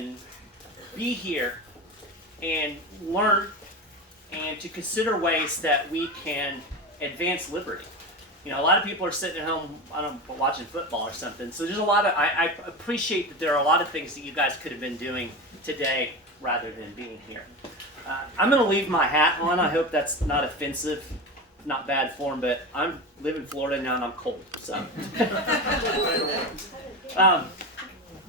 can be here and learn and to consider ways that we can advance liberty. You know, a lot of people are sitting at home, I don't know, watching football or something. So there's a lot of, I appreciate that there are a lot of things that you guys could have been doing today rather than being here. I'm going to leave my hat on. I hope that's not offensive, not bad form, but I live in Florida now and I'm cold. So,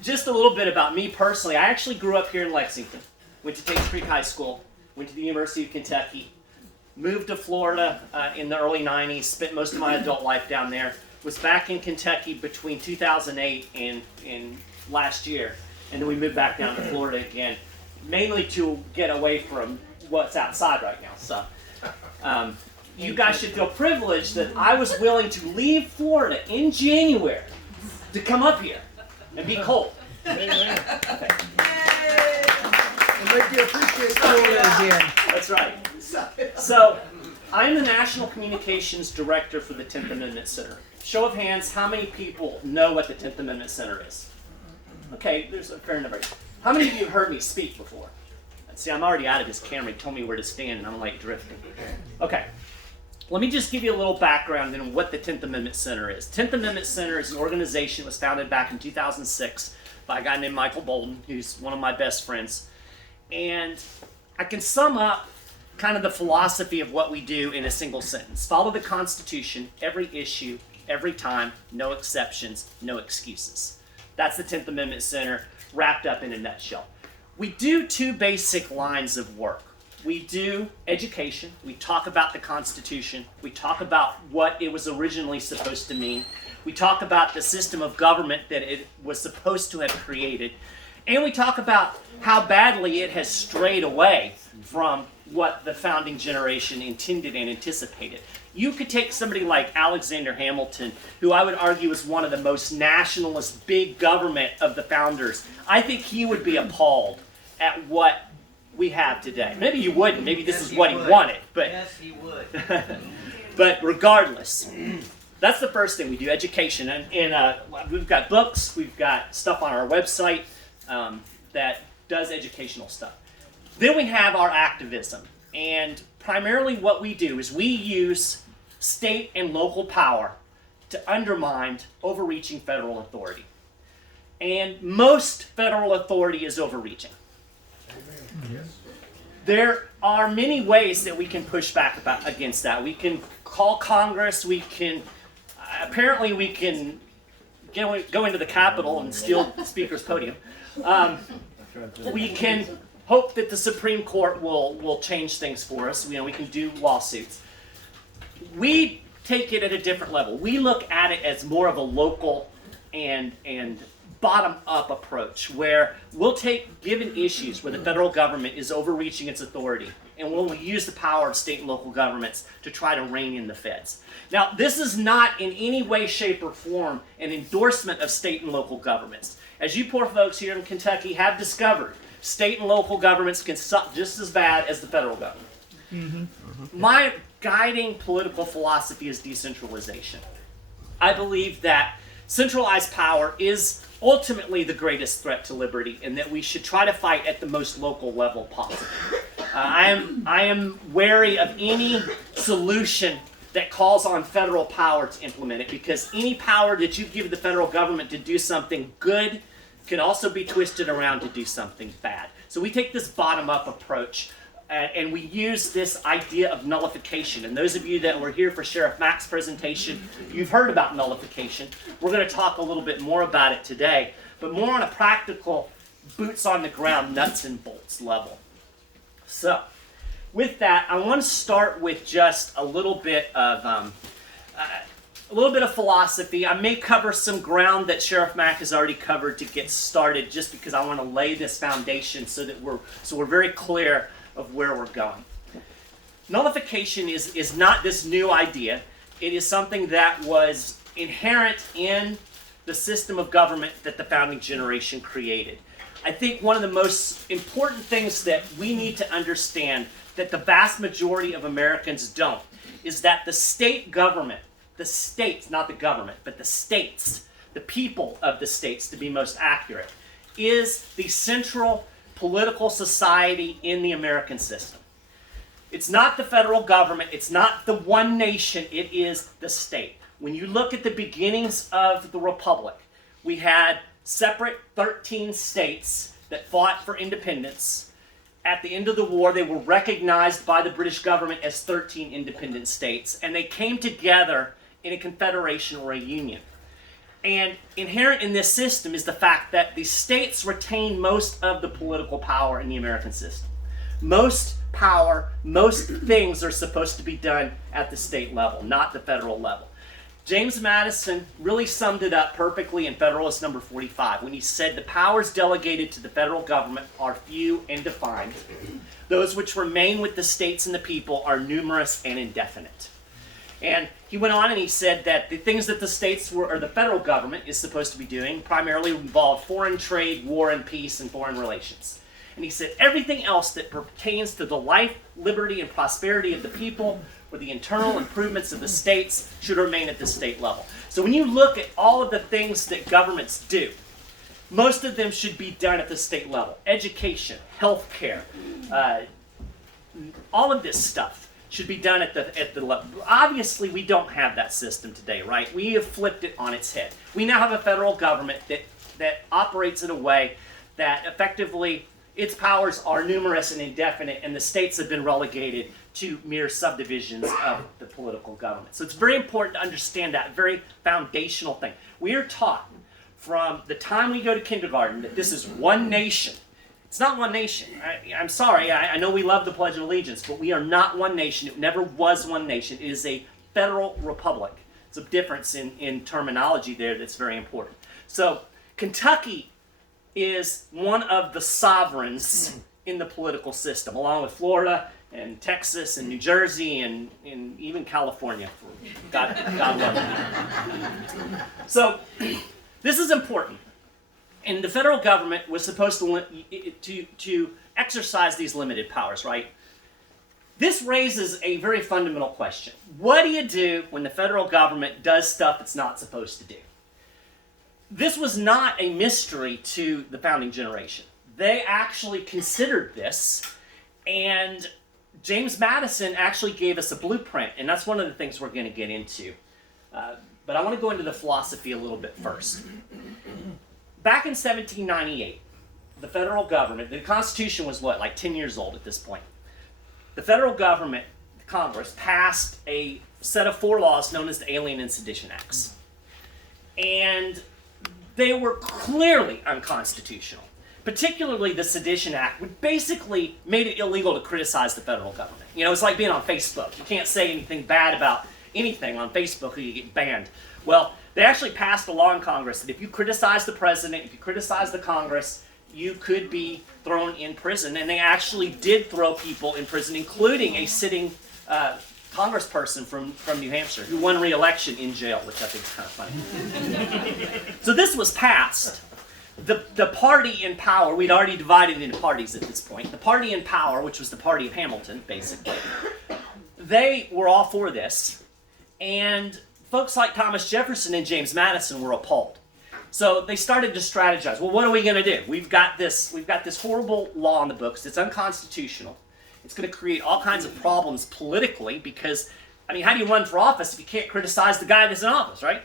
just a little bit about me personally. I actually grew up here in Lexington. Went to Tates Creek High School. Went to the University of Kentucky. Moved to Florida in the early 90s. Spent most of my adult life down there. Was back in Kentucky between 2008 and last year. And then we moved back down to Florida again. Mainly to get away from what's outside right now. So, you guys should feel privileged that I was willing to leave Florida in January to come up here and be cold. Amen. Okay. We'll make you appreciate Florida again. That's right. So, I'm the National Communications Director for the 10th Amendment Center. Show of hands, how many people know what the 10th Amendment Center is? Okay, there's a fair number. How many of you have heard me speak before? See, I'm already out of this camera. He told me where to stand, and I'm like drifting. Okay. Let me just give you a little background on what the 10th Amendment Center is. 10th Amendment Center is an organization that was founded back in 2006 by a guy named Michael Bolden, who's one of my best friends. And I can sum up kind of the philosophy of what we do in a single sentence. Follow the Constitution, every issue, every time, no exceptions, no excuses. That's the 10th Amendment Center, wrapped up in a nutshell. We do two basic lines of work. We do education. We talk about the Constitution. We talk about what it was originally supposed to mean. We talk about the system of government that it was supposed to have created. And we talk about how badly it has strayed away from what the founding generation intended and anticipated. You could take somebody like Alexander Hamilton, who I would argue is one of the most nationalist big government of the founders. I think he would be appalled at what we have today. Maybe you wouldn't. Maybe this is what he wanted. But yes, he would. But regardless, that's the first thing we do, education. And we've got books. We've got stuff on our website that does educational stuff. Then we have our activism. And primarily what we do is we use state and local power to undermine overreaching federal authority. And most federal authority is overreaching. Yes. There are many ways that we can push back against that. We can call Congress. We can, apparently we can go into the Capitol and steal the Speaker's podium. We can hope that the Supreme Court will change things for us. You know, we can do lawsuits. We take it at a different level. We look at it as more of a local and bottom-up approach, where we'll take given issues where the federal government is overreaching its authority, and we'll use the power of state and local governments to try to rein in the feds. Now, this is not in any way, shape, or form an endorsement of state and local governments. As you poor folks here in Kentucky have discovered, state and local governments can suck just as bad as the federal government. Mm-hmm. My guiding political philosophy is decentralization. I believe that centralized power is ultimately the greatest threat to liberty, and that we should try to fight at the most local level possible. I am wary of any solution that calls on federal power to implement it, because any power that you give the federal government to do something good can also be twisted around to do something bad. So we take this bottom-up approach, and we use this idea of nullification. And those of you that were here for Sheriff Mack's presentation, you've heard about nullification. We're going to talk a little bit more about it today, but more on a practical, boots-on-the-ground, nuts and bolts level. So, with that, I want to start with just a little bit of philosophy. I may cover some ground that Sheriff Mack has already covered to get started, just because I want to lay this foundation so that we're very clear of where we're going. Nullification is not this new idea. It is something that was inherent in the system of government that the founding generation created. I think one of the most important things that we need to understand, that the vast majority of Americans don't, is that the state government, the states, not the government, but the states, the people of the states to be most accurate, is the central political society in the American system. It's not the federal government. It's not the one nation. It is the state. When you look at the beginnings of the Republic, we had separate 13 states that fought for independence. At the end of the war, they were recognized by the British government as 13 independent states, and they came together in a confederation or a union. And inherent in this system is the fact that the states retain most of the political power in the American system. Most power, most things are supposed to be done at the state level, not the federal level. James Madison really summed it up perfectly in Federalist Number 45 when he said the powers delegated to the federal government are few and defined. Those which remain with the states and the people are numerous and indefinite. And he went on and he said that the things that the states or the federal government is supposed to be doing primarily involve foreign trade, war and peace, and foreign relations. And he said everything else that pertains to the life, liberty, and prosperity of the people or the internal improvements of the states should remain at the state level. So when you look at all of the things that governments do, most of them should be done at the state level. Education, healthcare, all of this stuff should be done at the level. Obviously, we don't have that system today, right? We have flipped it on its head. We now have a federal government that operates in a way that effectively its powers are numerous and indefinite, and the states have been relegated to mere subdivisions of the political government. So it's very important to understand that very foundational thing. We are taught from the time we go to kindergarten that this is one nation. It's not one nation. I'm sorry, I know we love the Pledge of Allegiance, but we are not one nation. It never was one nation. It is a federal republic. It's a difference in terminology there that's very important. So Kentucky is one of the sovereigns in the political system, along with Florida and Texas and New Jersey and even California. God love it. So this is important. And the federal government was supposed to exercise these limited powers, right? This raises a very fundamental question. What do you do when the federal government does stuff it's not supposed to do? This was not a mystery to the founding generation. They actually considered this, and James Madison actually gave us a blueprint, and that's one of the things we're going to get into. But I want to go into the philosophy a little bit first. Back in 1798, the federal government, the Constitution was what, like 10 years old at this point. The federal government, Congress, passed a set of 4 laws known as the Alien and Sedition Acts. And they were clearly unconstitutional. Particularly the Sedition Act, which basically made it illegal to criticize the federal government. You know, it's like being on Facebook. You can't say anything bad about anything on Facebook or you get banned. Well, they actually passed a law in Congress that if you criticize the president, if you criticize the Congress, you could be thrown in prison. And they actually did throw people in prison, including a sitting congressperson from New Hampshire who won re-election in jail, which I think is kind of funny. So this was passed. The party in power, we'd already divided into parties at this point. The party in power, which was the party of Hamilton, basically, they were all for this. And folks like Thomas Jefferson and James Madison were appalled. So they started to strategize. Well, what are we going to do? We've got this horrible law on the books. It's unconstitutional. It's going to create all kinds of problems politically because, I mean, how do you run for office if you can't criticize the guy that's in office, right?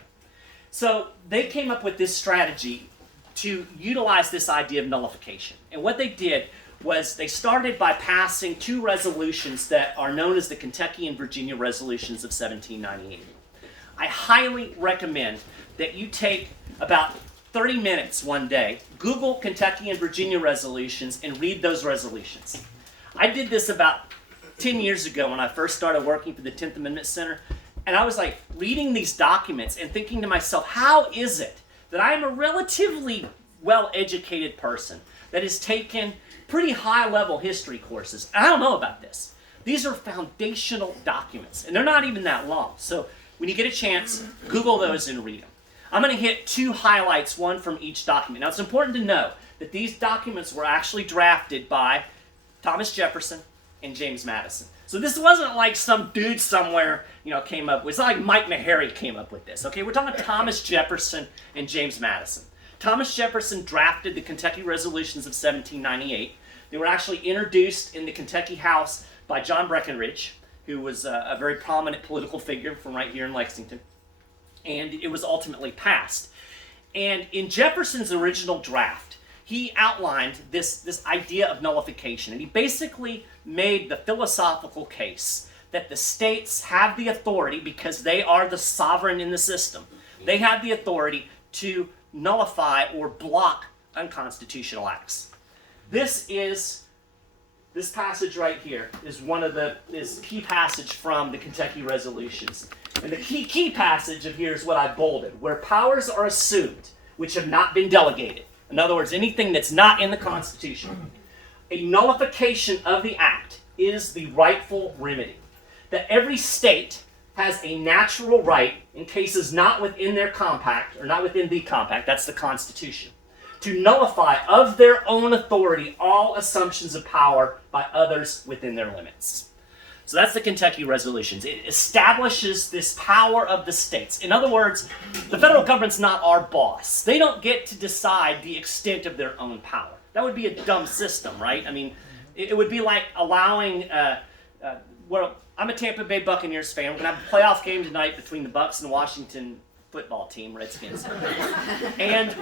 So they came up with this strategy to utilize this idea of nullification. And what they did was they started by passing 2 resolutions that are known as the Kentucky and Virginia Resolutions of 1798. I highly recommend that you take about 30 minutes one day, Google Kentucky and Virginia resolutions, and read those resolutions. I did this about 10 years ago when I first started working for the 10th Amendment Center, and I was like reading these documents and thinking to myself, how is it that I am a relatively well-educated person that has taken pretty high-level history courses? I don't know about this. These are foundational documents, and they're not even that long. So when you get a chance, Google those and read them. I'm going to hit 2 highlights, one from each document. Now, it's important to know that these documents were actually drafted by Thomas Jefferson and James Madison. So this wasn't like some dude somewhere, came up with. It's not like Mike Maharrey came up with this. Okay, we're talking Thomas Jefferson and James Madison. Thomas Jefferson drafted the Kentucky Resolutions of 1798. They were actually introduced in the Kentucky House by John Breckinridge, who was a very prominent political figure from right here in Lexington. And it was ultimately passed. And in Jefferson's original draft, he outlined this idea of nullification. And he basically made the philosophical case that the states have the authority, because they are the sovereign in the system, they have the authority to nullify or block unconstitutional acts. This passage right here is is key passage from the Kentucky Resolutions. And the key passage of here is what I bolded: where powers are assumed which have not been delegated. In other words, anything that's not in the Constitution. A nullification of the act is the rightful remedy. That every state has a natural right, in cases not within their compact, or not within the compact, that's the Constitution, to nullify of their own authority all assumptions of power by others within their limits. So that's the Kentucky Resolutions. It establishes this power of the states. In other words, the federal government's not our boss. They don't get to decide the extent of their own power. That would be a dumb system, right? I mean, it would be like allowing, well, I'm a Tampa Bay Buccaneers fan. We're going to have a playoff game tonight between the Bucs and the Washington football team, Redskins. And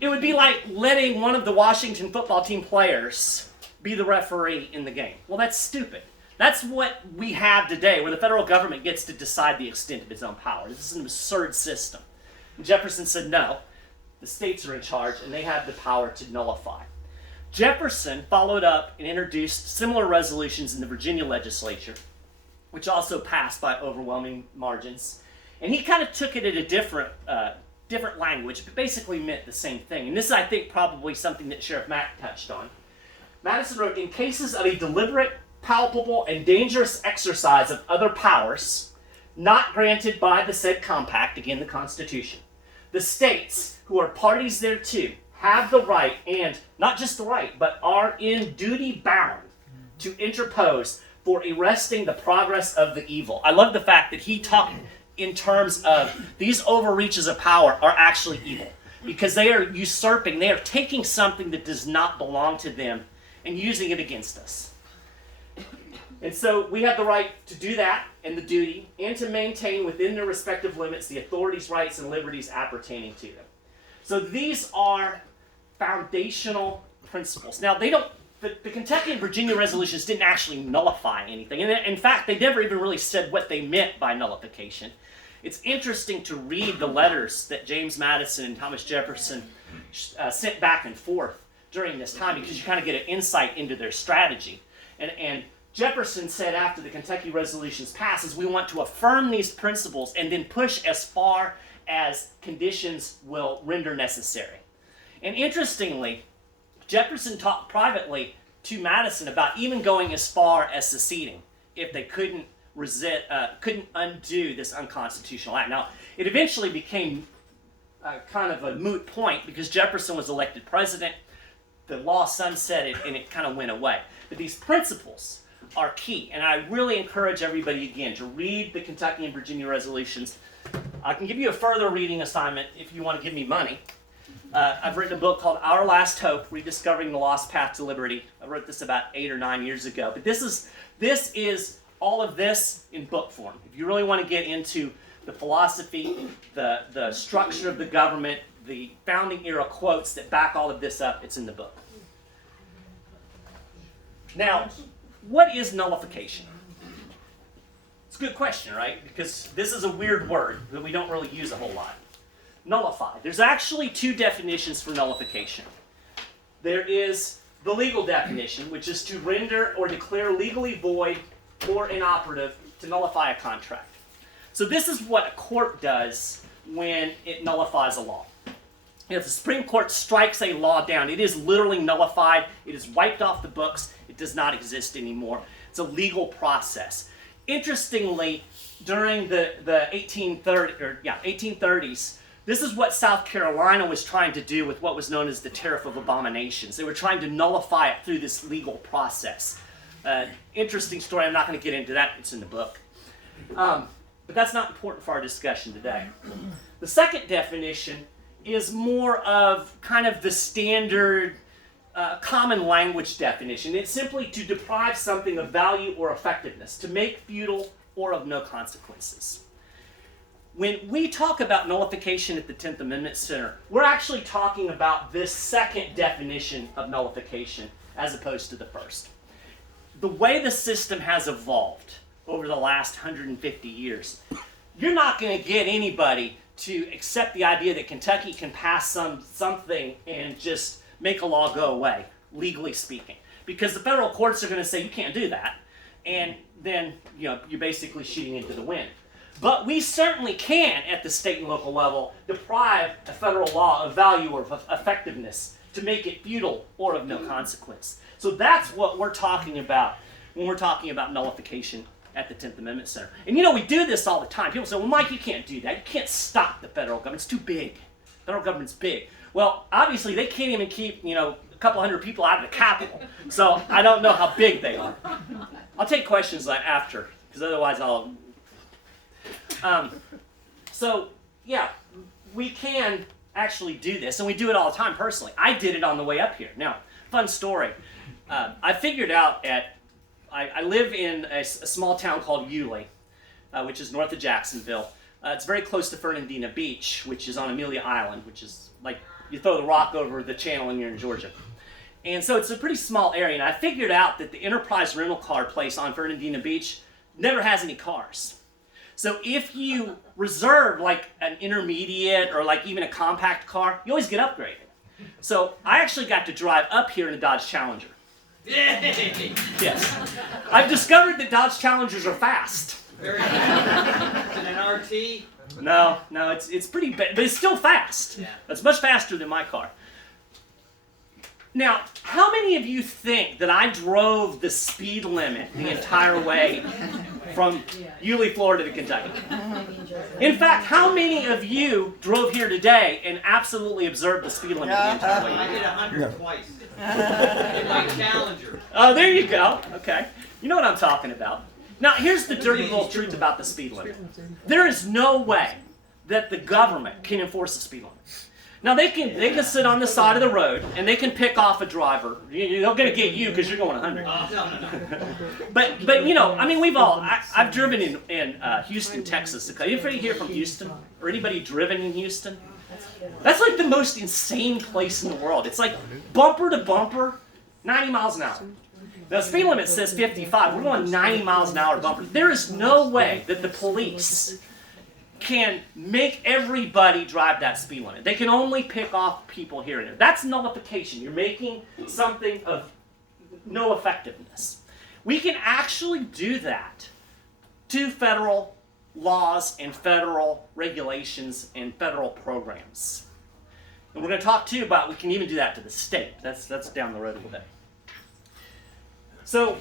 it would be like letting one of the Washington football team players be the referee in the game. Well, that's stupid. That's what we have today, where the federal government gets to decide the extent of its own power. This is an absurd system. And Jefferson said, no, the states are in charge, and they have the power to nullify. Jefferson followed up and introduced similar resolutions in the Virginia legislature, which also passed by overwhelming margins. And he kind of took it at a different language, but basically meant the same thing. And this is, I think, probably something that Sheriff Mack touched on. Madison wrote, in cases of a deliberate, palpable, and dangerous exercise of other powers, not granted by the said compact, again the Constitution, the states who are parties thereto have the right, and not just the right, but are in duty bound to interpose for arresting the progress of the evil. I love the fact that he talked in terms of these overreaches of power are actually evil, because they are usurping, they are taking something that does not belong to them and using it against us. And so we have the right to do that, and the duty, and to maintain within their respective limits the authorities, rights, and liberties appertaining to them. So these are foundational principles. Now, the Kentucky and Virginia resolutions didn't actually nullify anything. And in fact, they never even really said what they meant by nullification. It's interesting to read the letters that James Madison and Thomas Jefferson sent back and forth during this time, because you kind of get an insight into their strategy. And Jefferson said after the Kentucky resolutions passes, we want to affirm these principles and then push as far as conditions will render necessary. And interestingly, Jefferson talked privately to Madison about even going as far as seceding if they couldn't undo this unconstitutional act. Now, it eventually became kind of a moot point because Jefferson was elected president, the law sunsetted, and it kind of went away. But these principles are key, and I really encourage everybody, again, to read the Kentucky and Virginia resolutions. I can give you a further reading assignment if you want to give me money. I've written a book called Our Last Hope, Rediscovering the Lost Path to Liberty. I wrote this about 8 or 9 years ago. But this is all of this in book form. If you really want to get into the philosophy, the structure of the government, the founding era quotes that back all of this up, it's in the book. Now, what is nullification? It's a good question, right? Because this is a weird word that we don't really use a whole lot. Nullify. There's actually 2 definitions for nullification. There is the legal definition, which is to render or declare legally void or inoperative, to nullify a contract. So this is what a court does when it nullifies a law. If the Supreme Court strikes a law down, it is literally nullified. It is wiped off the books. It does not exist anymore. It's a legal process. Interestingly, during the 1830s, this is what South Carolina was trying to do with what was known as the Tariff of Abominations. They were trying to nullify it through this legal process. Interesting story. I'm not going to get into that. It's in the book. But that's not important for our discussion today. The second definition is more of kind of the standard common language definition. It's simply to deprive something of value or effectiveness, to make futile or of no consequences. When we talk about nullification at the 10th Amendment Center, we're actually talking about this second definition of nullification as opposed to the first. The way the system has evolved over the last 150 years, you're not going to get anybody to accept the idea that Kentucky can pass something and just make a law go away, legally speaking. Because the federal courts are going to say you can't do that, and then you're basically shooting into the wind. But we certainly can, at the state and local level, deprive a federal law of value or of effectiveness to make it futile or of no consequence. So that's what we're talking about when we're talking about nullification at the 10th Amendment Center. And we do this all the time. People say, well, Mike, you can't do that. You can't stop the federal government. It's too big. The federal government's big. Well, obviously, they can't even keep, a couple hundred people out of the Capitol. So I don't know how big they are. I'll take questions after, because otherwise I'll... we can actually do this, and we do it all the time personally. I did it on the way up here. Now, fun story. I figured out I live in a small town called Yulee, which is north of Jacksonville. It's very close to Fernandina Beach, which is on Amelia Island, which is like you throw the rock over the channel and you're in Georgia. And so it's a pretty small area, and I figured out that the Enterprise rental car place on Fernandina Beach never has any cars. So if you reserve like an intermediate or like even a compact car, you always get upgraded. So I actually got to drive up here in a Dodge Challenger. Yay! Yes. I've discovered that Dodge Challengers are fast. Very good. Is it an RT? No, it's pretty bad, but it's still fast. Yeah. It's much faster than my car. Now, how many of you think that I drove the speed limit the entire way from Yulee, Florida to Kentucky? In fact, how many of you drove here today and absolutely observed the speed limit the entire way? I hit 100 twice. In my Challenger. Oh, there you go. Okay. You know what I'm talking about. Now, here's the dirty little truth about the speed limit. There is no way that the government can enforce the speed limit. Now, they can sit on the side of the road, and they can pick off a driver. They're going to get you because you're going 100. No. But I've driven in Houston, Texas. Anybody here from Houston? Or anybody driven in Houston? That's like the most insane place in the world. It's like bumper to bumper, 90 miles an hour. Now, the speed limit says 55. We're going 90 miles an hour bumper. There is no way that the police can make everybody drive that speed limit. They can only pick off people here and there. That's nullification. You're making something of no effectiveness. We can actually do that to federal laws and federal regulations and federal programs. And we're going to talk too about we can even do that to the state. That's down the road a little bit. So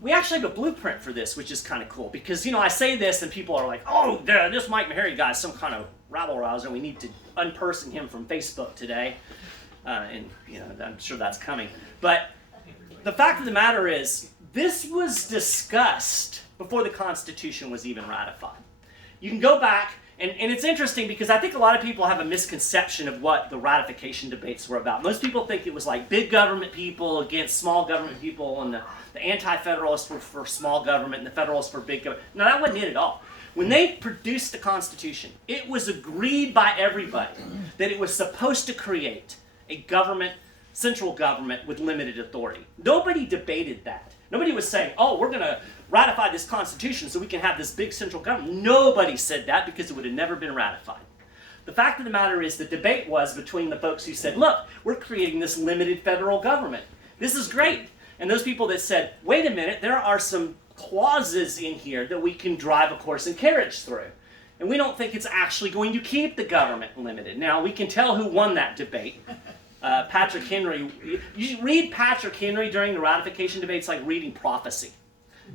we actually have a blueprint for this, which is kind of cool because, I say this and people are like, oh, this Mike Maharrey guy is some kind of rabble-rouser. We need to unperson him from Facebook today. I'm sure that's coming. But the fact of the matter is, this was discussed before the Constitution was even ratified. You can go back, and it's interesting because I think a lot of people have a misconception of what the ratification debates were about. Most people think it was like big government people against small government people, and the anti-federalists were for small government and the federalists for big government. No, that wasn't it at all. When they produced the Constitution, it was agreed by everybody that it was supposed to create a government, central government with limited authority. Nobody debated that. Nobody was saying, oh, we're going to ratify this Constitution so we can have this big central government. Nobody said that because it would have never been ratified. The fact of the matter is the debate was between the folks who said, look, we're creating this limited federal government. This is great. And those people that said, wait a minute, there are some clauses in here that we can drive a horse and carriage through. And we don't think it's actually going to keep the government limited. Now, we can tell who won that debate. Patrick Henry. You read Patrick Henry during the ratification debate, it's like reading prophecy.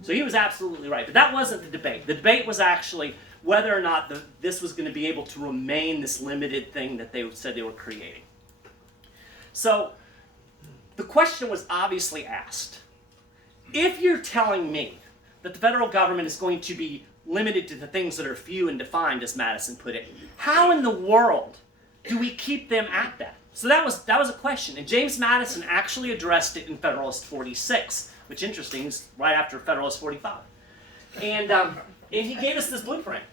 So he was absolutely right. But that wasn't the debate. The debate was actually whether or not this was going to be able to remain this limited thing that they said they were creating. So the question was obviously asked. If you're telling me that the federal government is going to be limited to the things that are few and defined, as Madison put it, how in the world do we keep them at that? So that was a question. And James Madison actually addressed it in Federalist 46, which interesting is right after Federalist 45. And he gave us this blueprint.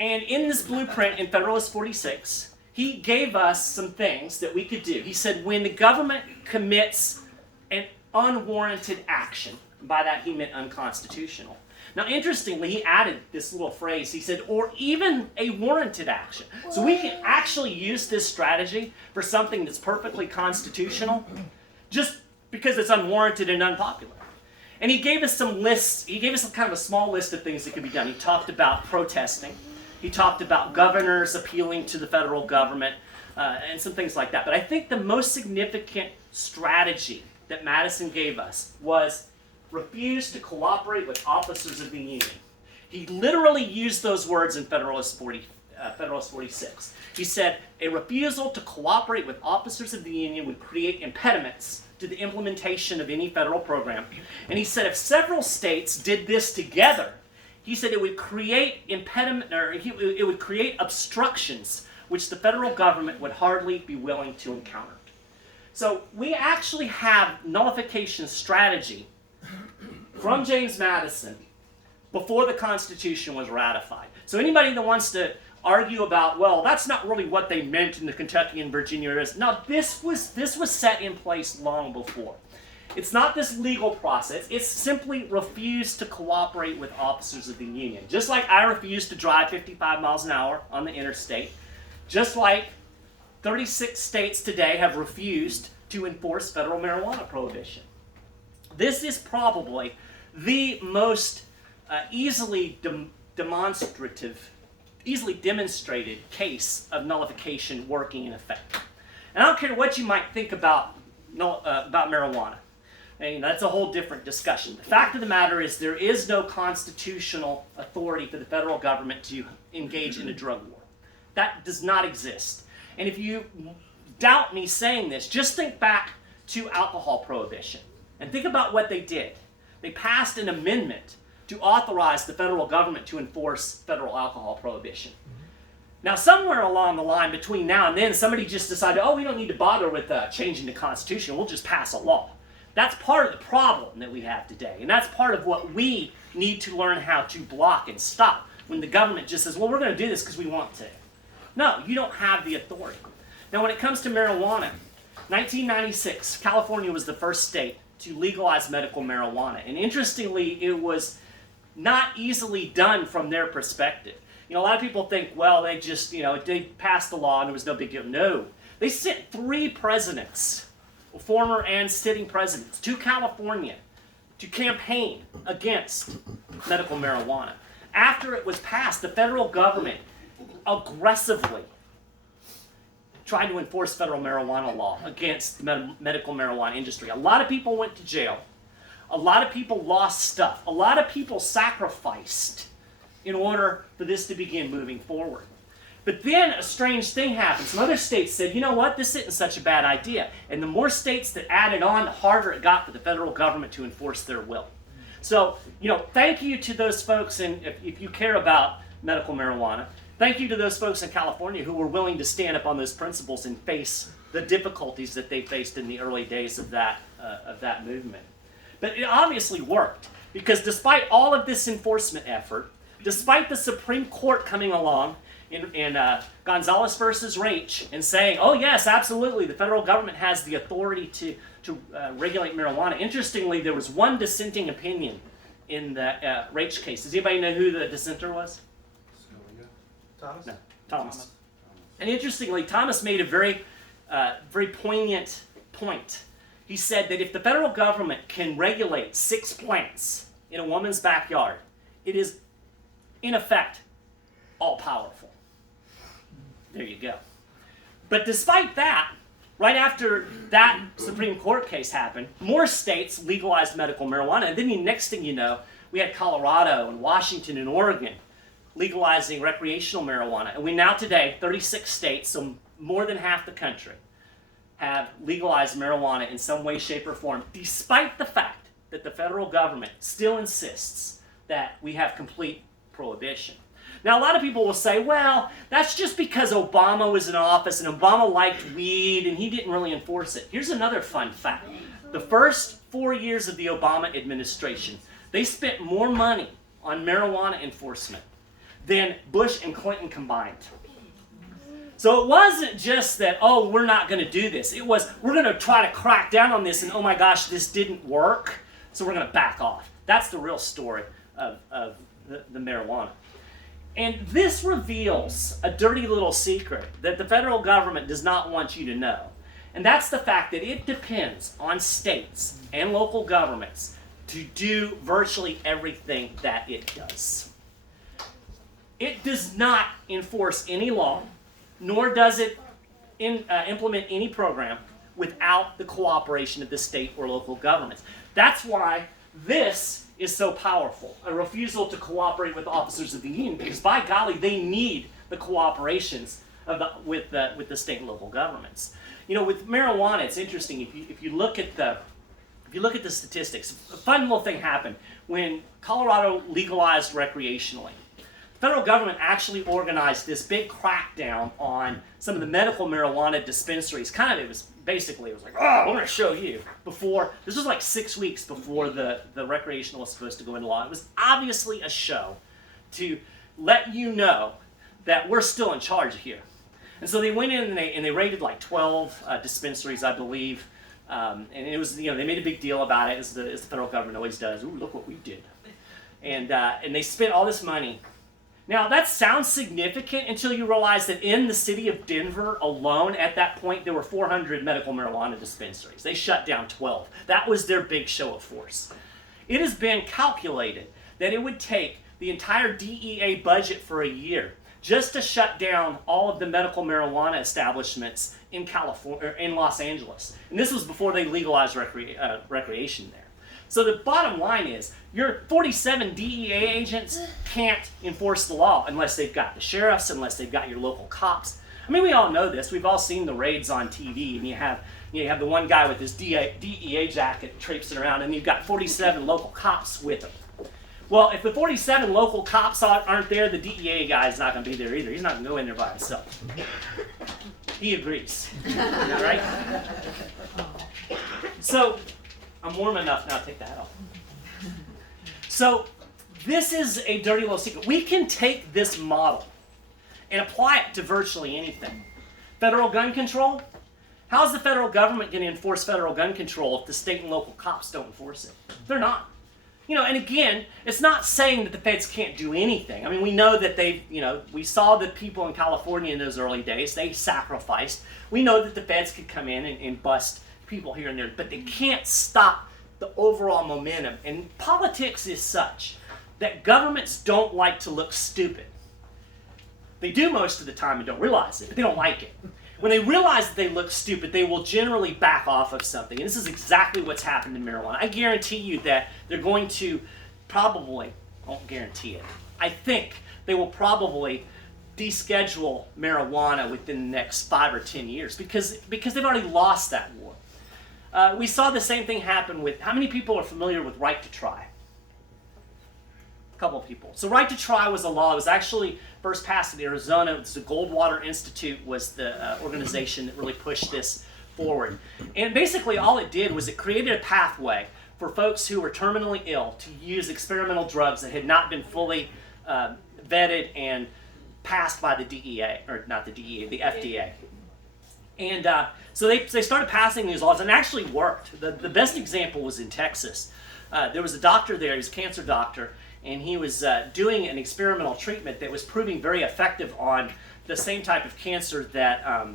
And in this blueprint in Federalist 46, he gave us some things that we could do. He said when the government commits an unwarranted action, and by that he meant unconstitutional. Now, interestingly, he added this little phrase. He said, or even a warranted action. So we can actually use this strategy for something that's perfectly constitutional just because it's unwarranted and unpopular. And he gave us some lists. He gave us kind of a small list of things that could be done. He talked about protesting. He talked about governors appealing to the federal government and some things like that. But I think the most significant strategy that Madison gave us was refuse to cooperate with officers of the Union. He literally used those words in Federalist 46. He said, a refusal to cooperate with officers of the Union would create impediments to the implementation of any federal program. And he said if several states did this together, he said it would create it would create obstructions which the federal government would hardly be willing to encounter. So we actually have nullification strategy from James Madison before the Constitution was ratified. So anybody that wants to argue about, well, that's not really what they meant in the Kentucky and Virginia areas. No, this was set in place long before. It's not this legal process. It's simply refuse to cooperate with officers of the Union. Just like I refuse to drive 55 miles an hour on the interstate, just like 36 states today have refused to enforce federal marijuana prohibition. This is probably the most easily demonstrated case of nullification working in effect. And I don't care what you might think about marijuana. And that's a whole different discussion. The fact of the matter is there is no constitutional authority for the federal government to engage in a drug war. That does not exist. And if you doubt me saying this, just think back to alcohol prohibition and think about what they did. They passed an amendment to authorize the federal government to enforce federal alcohol prohibition. Now, somewhere along the line between now and then, somebody just decided, we don't need to bother with changing the Constitution. We'll just pass a law. That's part of the problem that we have today. And that's part of what we need to learn how to block and stop when the government just says, well, we're going to do this because we want to. No, you don't have the authority. Now, when it comes to marijuana, 1996, California was the first state to legalize medical marijuana. And interestingly, it was not easily done from their perspective. A lot of people think, well, they just, they passed the law and it was no big deal. No. They sent 3 presidents, former and sitting presidents, to California to campaign against medical marijuana. After it was passed, the federal government aggressively tried to enforce federal marijuana law against the medical marijuana industry. A lot of people went to jail. A lot of people lost stuff. A lot of people sacrificed in order for this to begin moving forward. But then a strange thing happened. Some other states said, you know what, this isn't such a bad idea. And the more states that added on, the harder it got for the federal government to enforce their will. So, thank you to those folks, and if you care about medical marijuana, thank you to those folks in California who were willing to stand up on those principles and face the difficulties that they faced in the early days of that movement. But it obviously worked, because despite all of this enforcement effort, despite the Supreme Court coming along in Gonzalez versus Raich and saying, oh yes, absolutely, the federal government has the authority to regulate marijuana. Interestingly, there was one dissenting opinion in the Raich case. Does anybody know who the dissenter was? Thomas? No, Thomas. And interestingly, Thomas made a very poignant point. He said that if the federal government can regulate 6 plants in a woman's backyard, it is, in effect, all-powerful. There you go. But despite that, right after that Supreme Court case happened, more states legalized medical marijuana. And then the next thing you know, we had Colorado and Washington and Oregon legalizing recreational marijuana. And we now today, 36 states, so more than half the country, have legalized marijuana in some way, shape, or form, despite the fact that the federal government still insists that we have complete prohibition. Now, a lot of people will say, well, that's just because Obama was in office and Obama liked weed and he didn't really enforce it. Here's another fun fact. The first 4 years of the Obama administration, they spent more money on marijuana enforcement than Bush and Clinton combined. So it wasn't just that, oh, we're not going to do this. It was, we're going to try to crack down on this and, oh my gosh, this didn't work, so we're going to back off. That's the real story of the marijuana. And this reveals a dirty little secret that the federal government does not want you to know. And that's the fact that it depends on states and local governments to do virtually everything that it does. It does not enforce any law, nor does it implement any program without the cooperation of the state or local governments. That's why this is so powerful, a refusal to cooperate with officers of the union, because by golly, they need the cooperations with the state and local governments. You know, with marijuana, it's interesting. If you look at the statistics, a fun little thing happened when Colorado legalized recreationally. The federal government actually organized this big crackdown on some of the medical marijuana dispensaries. It was like, oh, we're going to show you. This was like 6 weeks before the recreational was supposed to go into law. It was obviously a show to let you know that we're still in charge here. And so they went in and they raided like 12 dispensaries, I believe. And it was, they made a big deal about it, as the federal government always does. Ooh, look what we did. And they spent all this money. Now, that sounds significant until you realize that in the city of Denver alone, at that point, there were 400 medical marijuana dispensaries. They shut down 12. That was their big show of force. It has been calculated that it would take the entire DEA budget for a year just to shut down all of the medical marijuana establishments in California, or in Los Angeles. And this was before they legalized recreation there. So the bottom line is, your 47 DEA agents can't enforce the law unless they've got the sheriffs, unless they've got your local cops. I mean, we all know this. We've all seen the raids on TV, and you have the one guy with his DEA jacket traipsing around, and you've got 47 local cops with him. Well, if the 47 local cops aren't there, the DEA guy's not going to be there either. He's not going to go in there by himself. He agrees. Is that right? So, I'm warm enough now to take the hat off. So, this is a dirty little secret. We can take this model and apply it to virtually anything. Federal gun control? How's the federal government going to enforce federal gun control if the state and local cops don't enforce it? They're not. And again, it's not saying that the feds can't do anything. I mean, we know that we saw the people in California in those early days, they sacrificed. We know that the feds could come in and bust people here and there, but they can't stop the overall momentum. And politics is such that governments don't like to look stupid. They do most of the time and don't realize it, but they don't like it. When they realize that they look stupid, they will generally back off of something. And this is exactly what's happened in marijuana. I guarantee you that they're going to probably, I won't guarantee it, I think they will probably deschedule marijuana within the next 5 or 10 years because they've already lost that war. We saw the same thing happen with, how many people are familiar with right to try? A couple of people. So right to try was a law. It was actually first passed in Arizona. It was the Goldwater Institute was the organization that really pushed this forward. And basically all it did was it created a pathway for folks who were terminally ill to use experimental drugs that had not been fully vetted and passed by the DEA, or not the DEA, the FDA. And so they started passing these laws, and it actually worked. The best example was in Texas. There was a doctor there, he was a cancer doctor, and he was doing an experimental treatment that was proving very effective on the same type of cancer that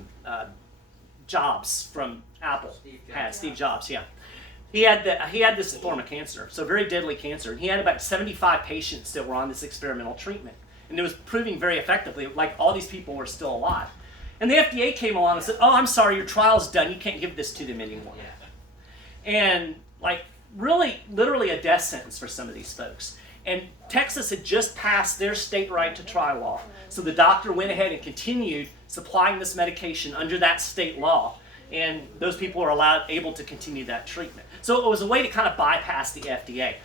Jobs from Apple had, Steve Jobs, yeah. He had this form of cancer, so very deadly cancer, and he had about 75 patients that were on this experimental treatment. And it was proving very effectively, like all these people were still alive. And the FDA came along and said, oh, I'm sorry, your trial's done, you can't give this to them anymore. And really, literally a death sentence for some of these folks. And Texas had just passed their state right to try law. So the doctor went ahead and continued supplying this medication under that state law. And those people are able to continue that treatment. So it was a way to kind of bypass the FDA.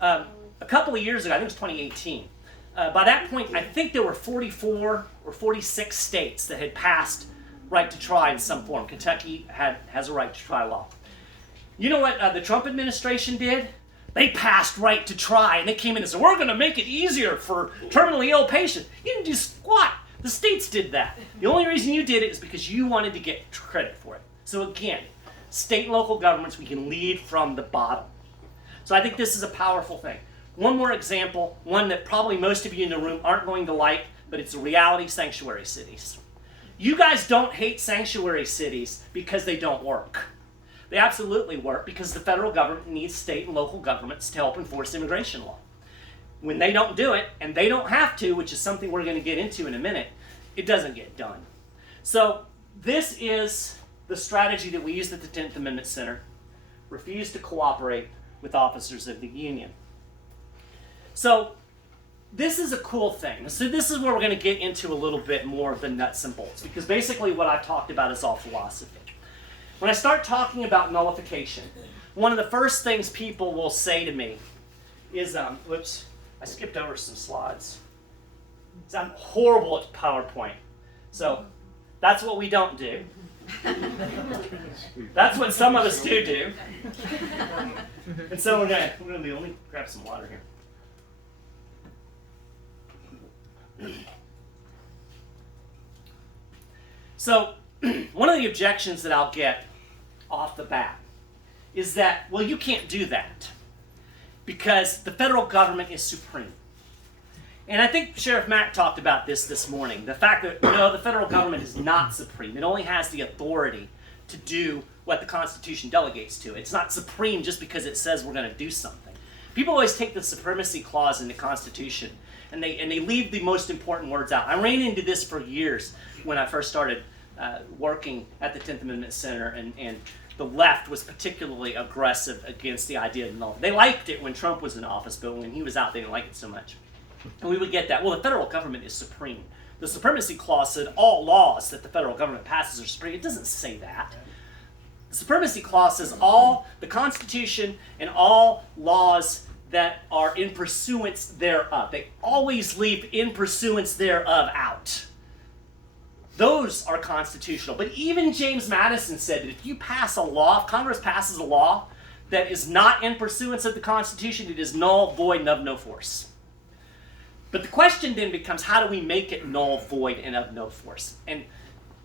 A couple of years ago, I think it was 2018, By that point, I think there were 44 or 46 states that had passed right to try in some form. Kentucky has a right to try law. You know what the Trump administration did? They passed right to try, and they came in and said, we're going to make it easier for terminally ill patients. You didn't do squat. The states did that. The only reason you did it is because you wanted to get credit for it. So again, state and local governments, we can lead from the bottom. So I think this is a powerful thing. One more example, one that probably most of you in the room aren't going to like, but it's a reality: sanctuary cities. You guys don't hate sanctuary cities because they don't work. They absolutely work because the federal government needs state and local governments to help enforce immigration law. When they don't do it, and they don't have to, which is something we're going to get into in a minute, it doesn't get done. So this is the strategy that we used at the 10th Amendment Center: refuse to cooperate with officers of the Union. So this is a cool thing. So this is where we're going to get into a little bit more of the nuts and bolts, because basically what I've talked about is all philosophy. When I start talking about nullification, one of the first things people will say to me is, whoops, I skipped over some slides. So I'm horrible at PowerPoint. So that's what we don't do. That's what some of us do. And so we're gonna let me grab some water here. So one of the objections that I'll get off the bat is that, well, you can't do that because the federal government is supreme. And I think Sheriff Mack talked about this morning. The fact that, no, the federal government is not supreme. It only has the authority to do what the Constitution delegates to it. It's not supreme just because it says we're going to do something. People always take the supremacy clause in the Constitution and they leave the most important words out. I ran into this for years when I first started working at the 10th Amendment Center, and the left was particularly aggressive against the idea of nullity. They liked it when Trump was in office, but when he was out, they didn't like it so much. And we would get that. Well, the federal government is supreme. The supremacy clause said all laws that the federal government passes are supreme. It doesn't say that. The supremacy clause says all the Constitution and all laws that are in pursuance thereof. They always leave in pursuance thereof out. Those are constitutional. But even James Madison said that if you pass a law, if Congress passes a law that is not in pursuance of the Constitution, it is null, void, and of no force. But the question then becomes, how do we make it null, void, and of no force? And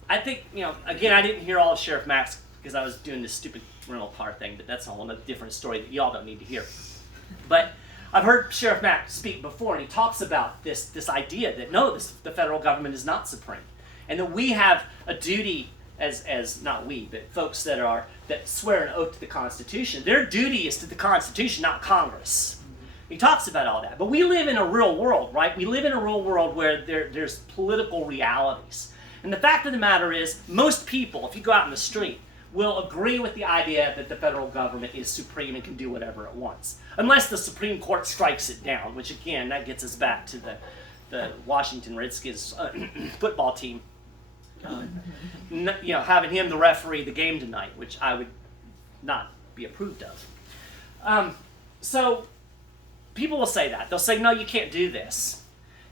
I think, again, I didn't hear all of Sheriff Mack's because I was doing this stupid rental car thing, but that's a whole other different story that y'all don't need to hear. But I've heard Sheriff Mack speak before, and he talks about this idea that, no, the federal government is not supreme. And that we have a duty as not we, but folks that swear an oath to the Constitution, their duty is to the Constitution, not Congress. He talks about all that. But we live in a real world, right? We live in a real world where there's political realities. And the fact of the matter is, most people, if you go out in the street, will agree with the idea that the federal government is supreme and can do whatever it wants. Unless the Supreme Court strikes it down, which again, that gets us back to the Washington Redskins football team. Having him the referee the game tonight, which I would not be approved of. So people will say that. They'll say, no, you can't do this.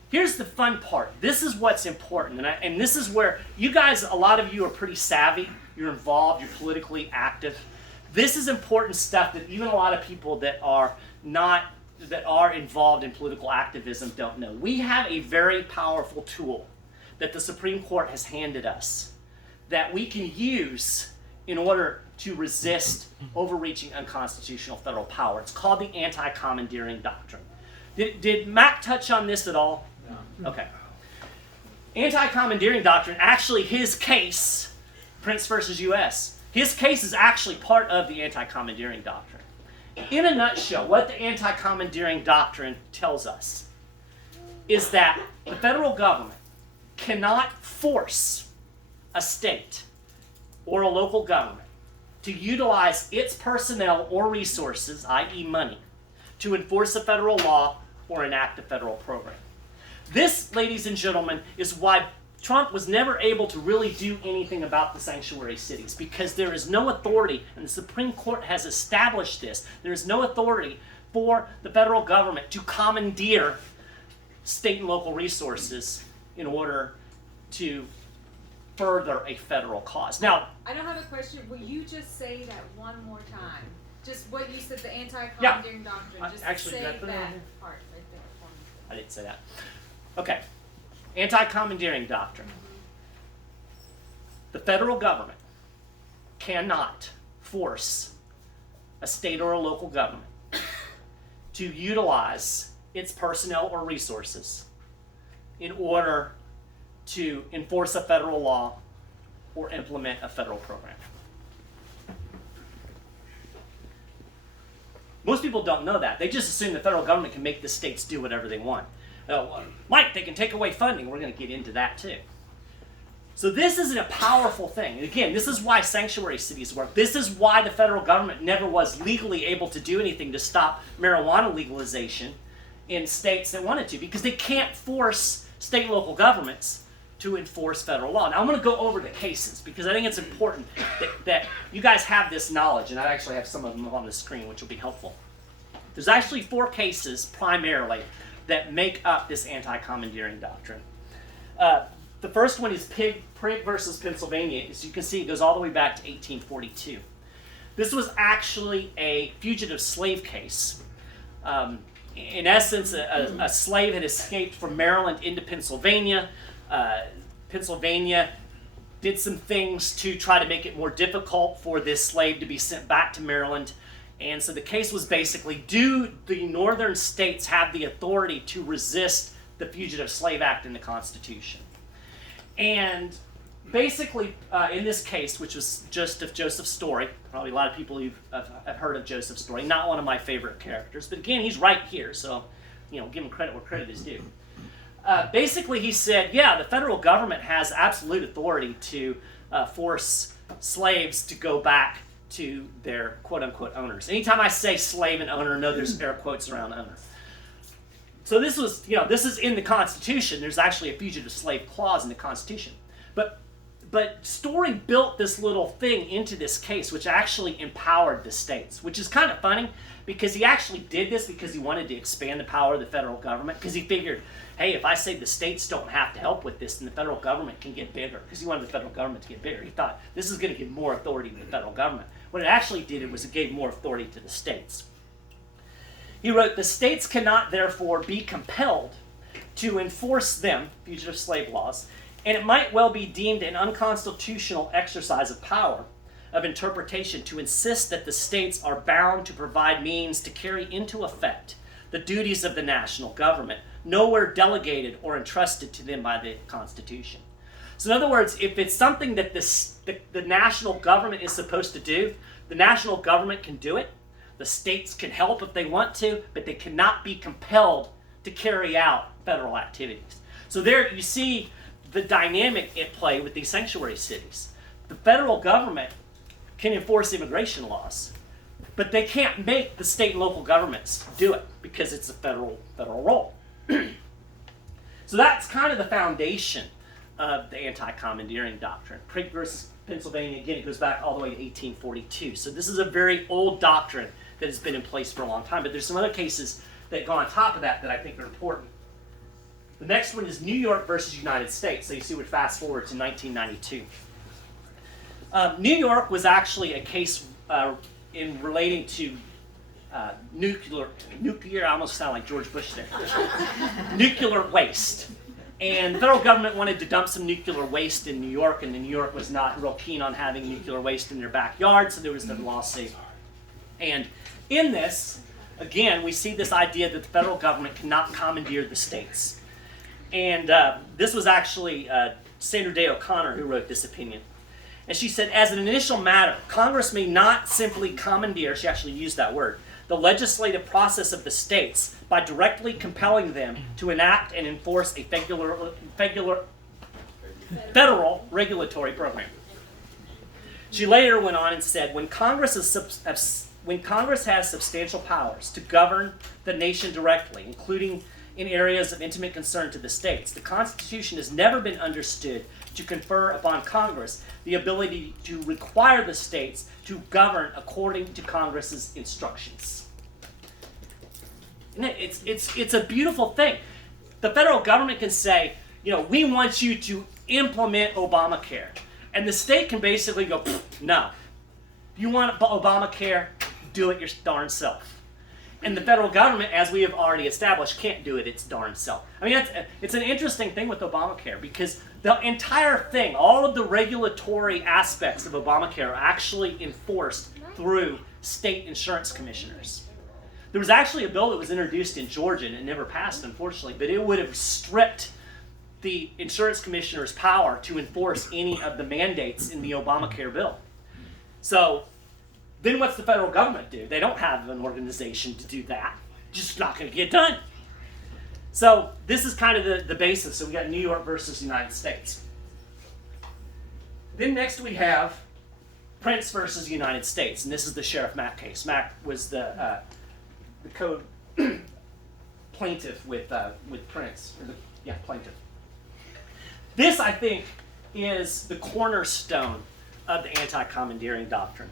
Here's the fun part. This is what's important. And this is where you guys, a lot of you are pretty savvy. You're involved. You're politically active. This is important stuff that even a lot of people that are involved in political activism don't know. We have a very powerful tool that the Supreme Court has handed us that we can use in order to resist overreaching unconstitutional federal power. It's called the Anti-Commandeering Doctrine. Did Mac touch on this at all? No. Okay. Anti-Commandeering Doctrine, actually his case, Prince versus U.S., his case is actually part of the Anti-Commandeering Doctrine. In a nutshell, what the Anti-Commandeering Doctrine tells us is that the federal government cannot force a state or a local government to utilize its personnel or resources, i.e. money, to enforce a federal law or enact a federal program. This, ladies and gentlemen, is why Trump was never able to really do anything about the sanctuary cities, because there is no authority, and the Supreme Court has established this, there is no authority for the federal government to commandeer state and local resources in order to further a federal cause. Now, I don't have a question. Will you just say that one more time? Just what you said, the Anti-Commandeering Doctrine. Just actually, say did I put it that on here? part right there for me. I didn't say that. Okay. Anti-Commandeering Doctrine. The federal government cannot force a state or a local government to utilize its personnel or resources in order to enforce a federal law or implement a federal program. Most people don't know that. They just assume the federal government can make the states do whatever they want. Mike, they can take away funding. We're going to get into that too. So this is a powerful thing. And again, this is why sanctuary cities work. This is why the federal government never was legally able to do anything to stop marijuana legalization in states that wanted to, because they can't force state and local governments to enforce federal law. Now I'm going to go over the cases because I think it's important that you guys have this knowledge, and I actually have some of them on the screen, which will be helpful. There's actually 4 cases primarily that make up this anti-commandeering doctrine. The first one is Prigg versus Pennsylvania. As you can see, it goes all the way back to 1842. This was actually a fugitive slave case. In essence, a slave had escaped from Maryland into Pennsylvania. Pennsylvania did some things to try to make it more difficult for this slave to be sent back to Maryland. And so the case was basically, do the northern states have the authority to resist the Fugitive Slave Act in the Constitution? And basically, in this case, which was just of Joseph's story, probably a lot of people have heard of Joseph's story, not one of my favorite characters, but again, he's right here, so give him credit where credit is due. Basically, he said, yeah, the federal government has absolute authority to force slaves to go back to their quote-unquote owners. Anytime I say slave and owner, know there's air quotes around owner. So this was, this is in the Constitution. There's actually a fugitive slave clause in the Constitution. But Story built this little thing into this case, which actually empowered the states, which is kind of funny because he actually did this because he wanted to expand the power of the federal government, because he figured, hey, if I say the states don't have to help with this, then the federal government can get bigger, because he wanted the federal government to get bigger. He thought this is going to give more authority to the federal government. What it actually did was it gave more authority to the states. He wrote, the states cannot therefore be compelled to enforce them, fugitive slave laws, and it might well be deemed an unconstitutional exercise of power of interpretation to insist that the states are bound to provide means to carry into effect the duties of the national government, nowhere delegated or entrusted to them by the Constitution. So in other words, if it's something that the national government is supposed to do, the national government can do it. The states can help if they want to, but they cannot be compelled to carry out federal activities. So there you see the dynamic at play with these sanctuary cities. The federal government can enforce immigration laws, but they can't make the state and local governments do it because it's a federal role. So that's kind of the foundation of the anti-commandeering doctrine. Prigg versus Pennsylvania, again, it goes back all the way to 1842. So this is a very old doctrine that has been in place for a long time. But there's some other cases that go on top of that I think are important. The next one is New York versus United States. So you see, we fast forward to 1992. New York was actually a case in relating to nuclear, I almost sound like George Bush there, nuclear waste. And the federal government wanted to dump some nuclear waste in New York, and New York was not real keen on having nuclear waste in their backyard, so there was the lawsuit. And in this, again, we see this idea that the federal government cannot commandeer the states. And this was actually Sandra Day O'Connor who wrote this opinion. And she said, as an initial matter, Congress may not simply commandeer, she actually used that word, the legislative process of the states by directly compelling them to enact and enforce a federal regulatory program. She later went on and said, when Congress has substantial powers to govern the nation directly, including in areas of intimate concern to the states, the Constitution has never been understood to confer upon Congress the ability to require the states to govern according to Congress's instructions. And it's a beautiful thing. the federal government can say, we want you to implement Obamacare. And the state can basically go, no. You want Obamacare? Do it your darn self. And the federal government, as we have already established, can't do it its darn self. I mean, it's an interesting thing with Obamacare because the entire thing, all of the regulatory aspects of Obamacare are actually enforced through state insurance commissioners. There was actually a bill that was introduced in Georgia, and it never passed, unfortunately, but it would have stripped the insurance commissioner's power to enforce any of the mandates in the Obamacare bill. So then what's the federal government do? They don't have an organization to do that. Just not going to get done. So this is kind of the basis. So we got New York versus United States. Then next we have Prince versus United States, and this is the Sheriff Mack case. Mack was the plaintiff with Prince. Plaintiff. This, I think, is the cornerstone of the Anti-Commandeering Doctrine.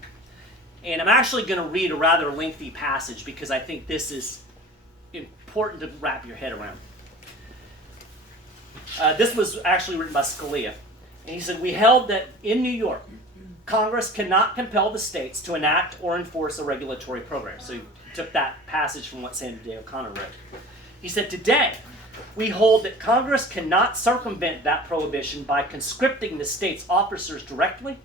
And I'm actually going to read a rather lengthy passage because I think this is important to wrap your head around. This was actually written by Scalia. And he said, "We held that in New York, Congress cannot compel the states to enact or enforce a regulatory program." So he took that passage from what Sandra Day O'Connor wrote. He said, "Today, we hold that Congress cannot circumvent that prohibition by conscripting the state's officers directly.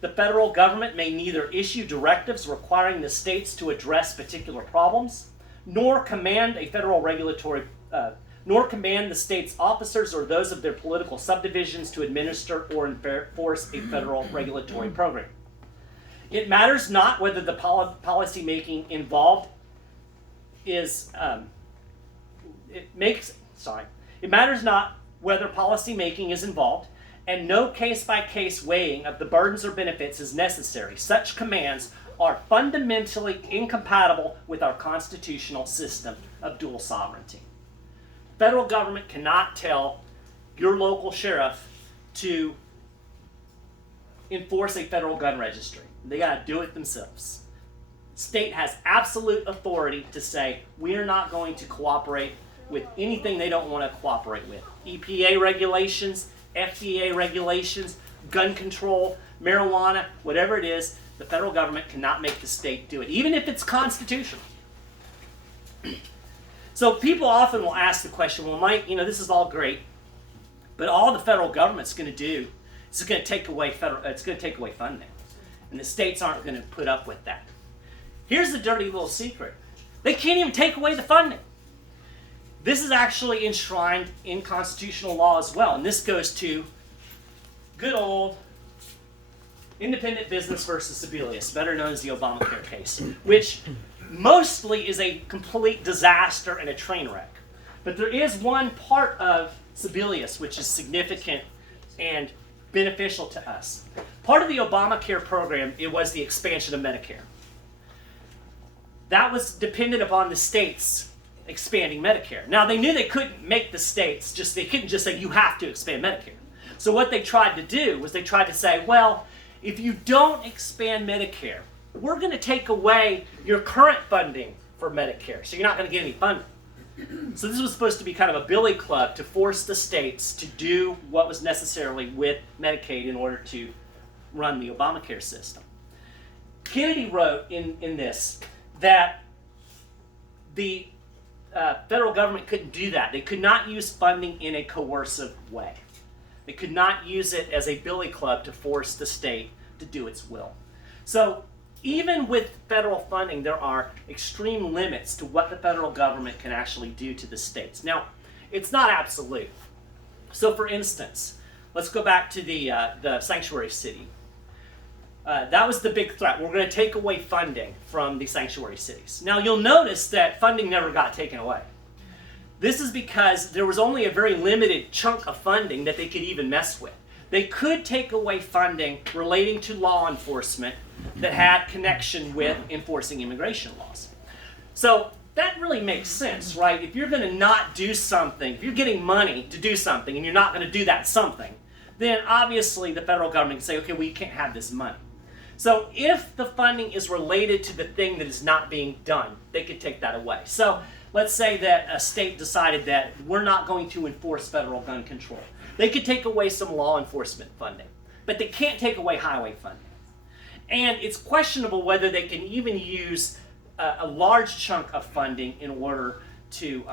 The federal government may neither issue directives requiring the states to address particular problems, nor command the state's officers or those of their political subdivisions to administer or enforce a federal regulatory program. It matters not whether the policy making involved is It matters not whether policy making is involved, and no case-by-case weighing of the burdens or benefits is necessary. Such commands are fundamentally incompatible with our constitutional system of dual sovereignty. Federal government cannot tell your local sheriff to enforce a federal gun registry. They got to do it themselves. State has absolute authority to say, we are not going to cooperate with anything they don't want to cooperate with. EPA regulations, FDA regulations, gun control, marijuana, whatever it is, the federal government cannot make the state do it, even if it's constitutional. So people often will ask the question, well, Mike, this is all great, but all the federal government's going to do is it's going to take away funding, and the states aren't going to put up with that. Here's the dirty little secret: they can't even take away the funding. This is actually enshrined in constitutional law as well, and this goes to good old independent business versus Sebelius, better known as the Obamacare case, which mostly is a complete disaster and a train wreck. But there is one part of Sebelius which is significant and beneficial to us. Part of the Obamacare program, it was the expansion of Medicare. That was dependent upon the states expanding Medicare. Now, they knew they couldn't make the states, they couldn't just say, you have to expand Medicare. So what they tried to do was they tried to say, well, if you don't expand Medicare, we're going to take away your current funding for Medicare, so you're not going to get any funding. So this was supposed to be kind of a billy club to force the states to do what was necessarily with Medicaid in order to run the Obamacare system. Kennedy wrote in this that the federal government couldn't do that. They could not use funding in a coercive way. They could not use it as a billy club to force the state to do its will. So even with federal funding, there are extreme limits to what the federal government can actually do to the states. Now, it's not absolute. So for instance, let's go back to the sanctuary city. That was the big threat. We're going to take away funding from the sanctuary cities. Now, you'll notice that funding never got taken away. This is because there was only a very limited chunk of funding that they could even mess with. They could take away funding relating to law enforcement that had connection with enforcing immigration laws. So that really makes sense, right? If you're going to not do something, if you're getting money to do something and you're not going to do that something, then obviously the federal government can say, okay, we can't have this money. So if the funding is related to the thing that is not being done, they could take that away. So let's say that a state decided that we're not going to enforce federal gun control. They could take away some law enforcement funding, but they can't take away highway funding. And it's questionable whether they can even use a large chunk of funding in order to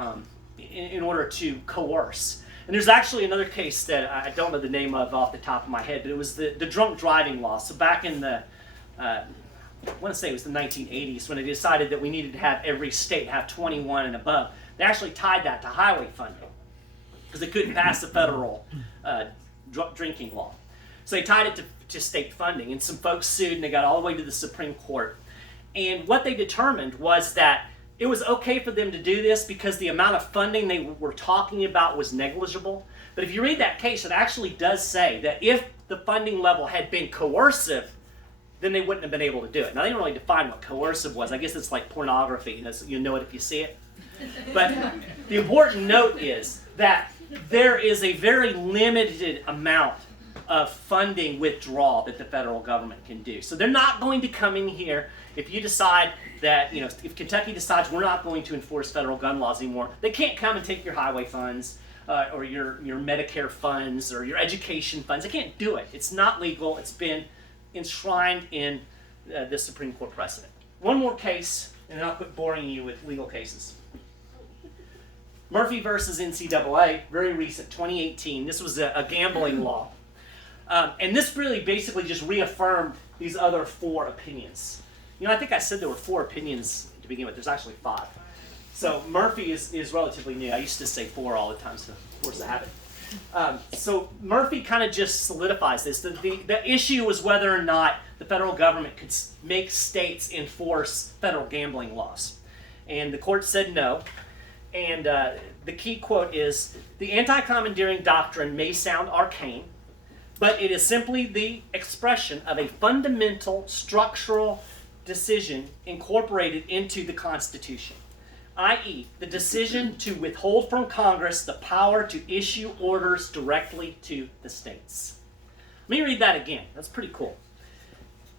coerce. And there's actually another case that I don't know the name of off the top of my head, but it was the drunk driving law. So back in the, I want to say it was the 1980s, when they decided that we needed to have every state have 21 and above, they actually tied that to highway funding because they couldn't pass the federal drinking law. So they tied it to state funding, and some folks sued, and they got all the way to the Supreme Court. And what they determined was that it was okay for them to do this because the amount of funding they were talking about was negligible. But if you read that case, it actually does say that if the funding level had been coercive, then they wouldn't have been able to do it. Now, they didn't really define what coercive was. I guess it's like pornography. You know it if you see it. But the important note is that there is a very limited amount of funding withdrawal that the federal government can do. So they're not going to come in here if you decide that, if Kentucky decides we're not going to enforce federal gun laws anymore, they can't come and take your highway funds or your Medicare funds or your education funds. They can't do it. It's not legal. It's been enshrined in the Supreme Court precedent. One more case, and then I'll quit boring you with legal cases. Murphy versus Ncaa, very recent, 2018. This was a gambling law. And this really basically just reaffirmed these other 4 opinions. I think I said there were 4 opinions to begin with. There's actually 5. So Murphy is relatively new. I used to say 4 all the time, so force the habit. So Murphy kind of just solidifies this. The issue was whether or not the federal government could make states enforce federal gambling laws. And the court said no. And the key quote is, "The Anti-Commandeering Doctrine may sound arcane, but it is simply the expression of a fundamental structural decision incorporated into the Constitution, i.e., the decision to withhold from Congress the power to issue orders directly to the states." Let me read that again. That's pretty cool.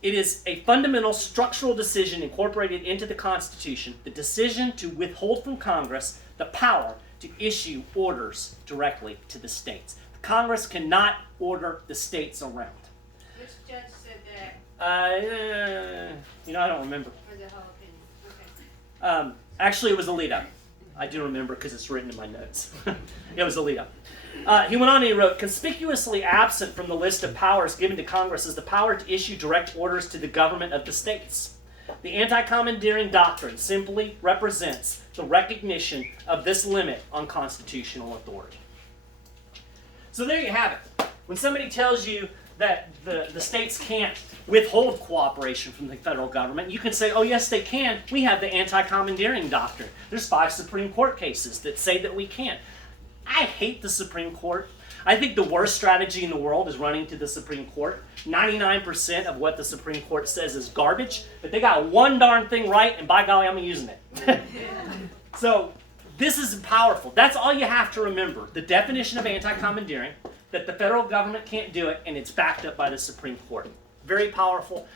It is a fundamental structural decision incorporated into the Constitution, the decision to withhold from Congress the power to issue orders directly to the states. Congress cannot order the states around. Which judge said that? I don't remember. For the whole opinion. Okay. Actually, it was Alito. I do remember because it's written in my notes. It was Alito. He went on and he wrote, "Conspicuously absent from the list of powers given to Congress is the power to issue direct orders to the government of the states. The Anti-Commandeering Doctrine simply represents the recognition of this limit on constitutional authority." So there you have it. When somebody tells you that the states can't withhold cooperation from the federal government, you can say, oh yes they can. We have the Anti-Commandeering Doctrine. There's 5 Supreme Court cases that say that we can. I hate the Supreme Court. I think the worst strategy in the world is running to the Supreme Court. 99% of what the Supreme Court says is garbage, but they got one darn thing right, and by golly, I'm using it. So this is powerful. That's all you have to remember. The definition of anti-commandeering, that the federal government can't do it, and it's backed up by the Supreme Court. Very powerful.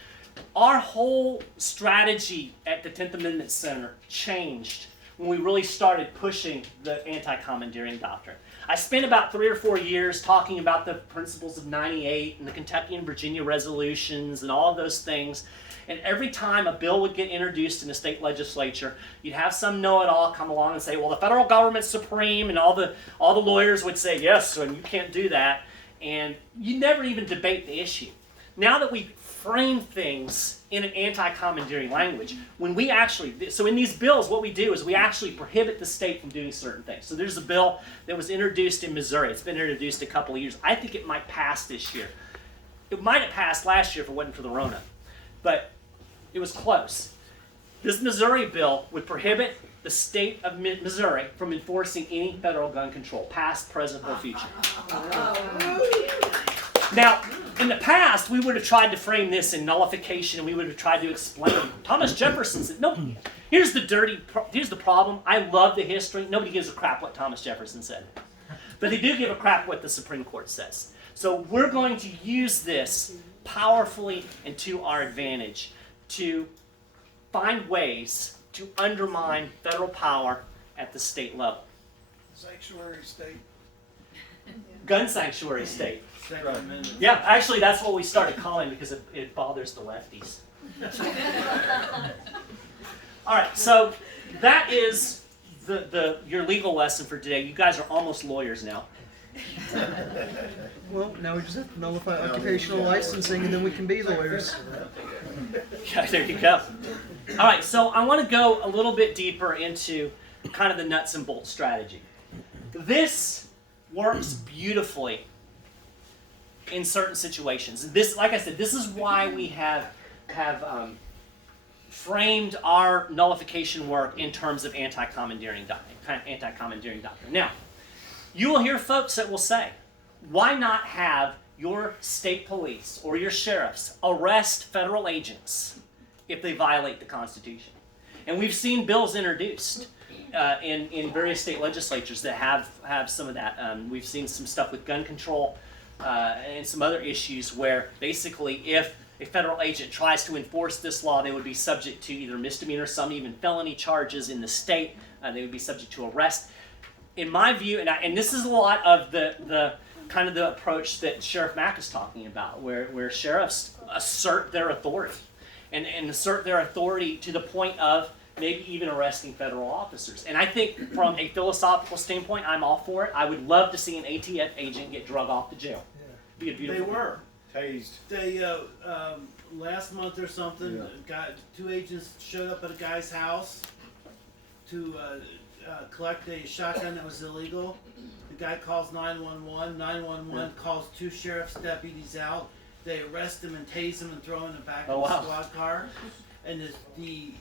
Our whole strategy at the 10th Amendment Center changed when we really started pushing the anti-commandeering doctrine. I spent about 3 or 4 years talking about the principles of 98 and the Kentucky and Virginia resolutions and all of those things. And every time a bill would get introduced in the state legislature, you'd have some know-it-all come along and say, well, the federal government's supreme, and all the lawyers would say, yes, and you can't do that. And you never even debate the issue. Now that we frame things in an anti-commandeering language, when we actually, so in these bills, what we do is we actually prohibit the state from doing certain things. So there's a bill that was introduced in Missouri. It's been introduced a couple of years. I think it might pass this year. It might have passed last year if it wasn't for the Rona. But it was close. This Missouri bill would prohibit the state of Missouri from enforcing any federal gun control, past, present, or future. Now, in the past, we would have tried to frame this in nullification, and we would have tried to explain it. Thomas Jefferson said, no, here's the problem. I love the history. Nobody gives a crap what Thomas Jefferson said. But they do give a crap what the Supreme Court says. So we're going to use this powerfully and to our advantage to find ways to undermine federal power at the state level. Sanctuary state. Gun sanctuary state. Second Amendment. Yeah, actually that's what we started calling because it bothers the lefties. All right, so that is your legal lesson for today. You guys are almost lawyers now. Well, now we just have to nullify occupational licensing and then we can be lawyers. Yeah, there you go. All right, so I want to go a little bit deeper into kind of the nuts and bolts strategy. This works beautifully in certain situations. This, like I said, this is why we have framed our nullification work in terms of anti-commandeering doctrine. Now, you will hear folks that will say, why not have your state police or your sheriffs arrest federal agents if they violate the Constitution? And we've seen bills introduced in various state legislatures that have some of that. We've seen some stuff with gun control and some other issues where basically if a federal agent tries to enforce this law, they would be subject to either misdemeanor, some even felony charges in the state. They would be subject to arrest. In my view, and this is a lot of the kind of the approach that Sheriff Mack is talking about, where sheriffs assert their authority and assert their authority to the point of maybe even arresting federal officers. And I think from a philosophical standpoint, I'm all for it. I would love to see an ATF agent get drug off to jail. Be a beautiful They were. Tased. They last month or something, two agents showed up at a guy's house to collect a shotgun that was illegal. The guy calls 911. 911 calls two sheriff's deputies out. They arrest him and tase him and throw him in the back of the squad car. And the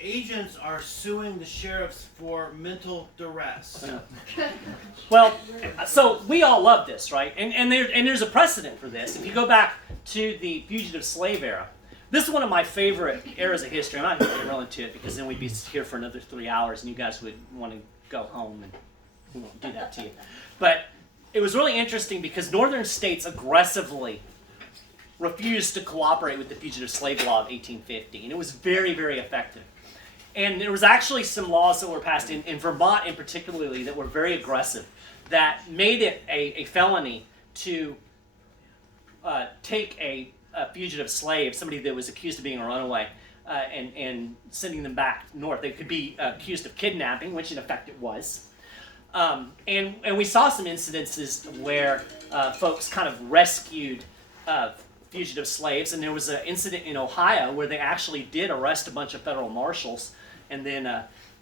agents are suing the sheriffs for mental duress. Well, so we all love this, right? And there's a precedent for this. If you go back to the Fugitive Slave era, this is one of my favorite eras of history. I'm not going to get real into it because then we'd be here for another 3 hours and you guys would want to go home and we won't do that to you. But it was really interesting because northern states aggressively refused to cooperate with the Fugitive Slave Law of 1850, and it was very, very effective. And there was actually some laws that were passed in Vermont in particularly that were very aggressive, that made it a felony to take a fugitive slave, somebody that was accused of being a runaway, and sending them back north. They could be accused of kidnapping, which in effect it was. And we saw some incidences where folks kind of rescued fugitive slaves, and there was an incident in Ohio where they actually did arrest a bunch of federal marshals, and then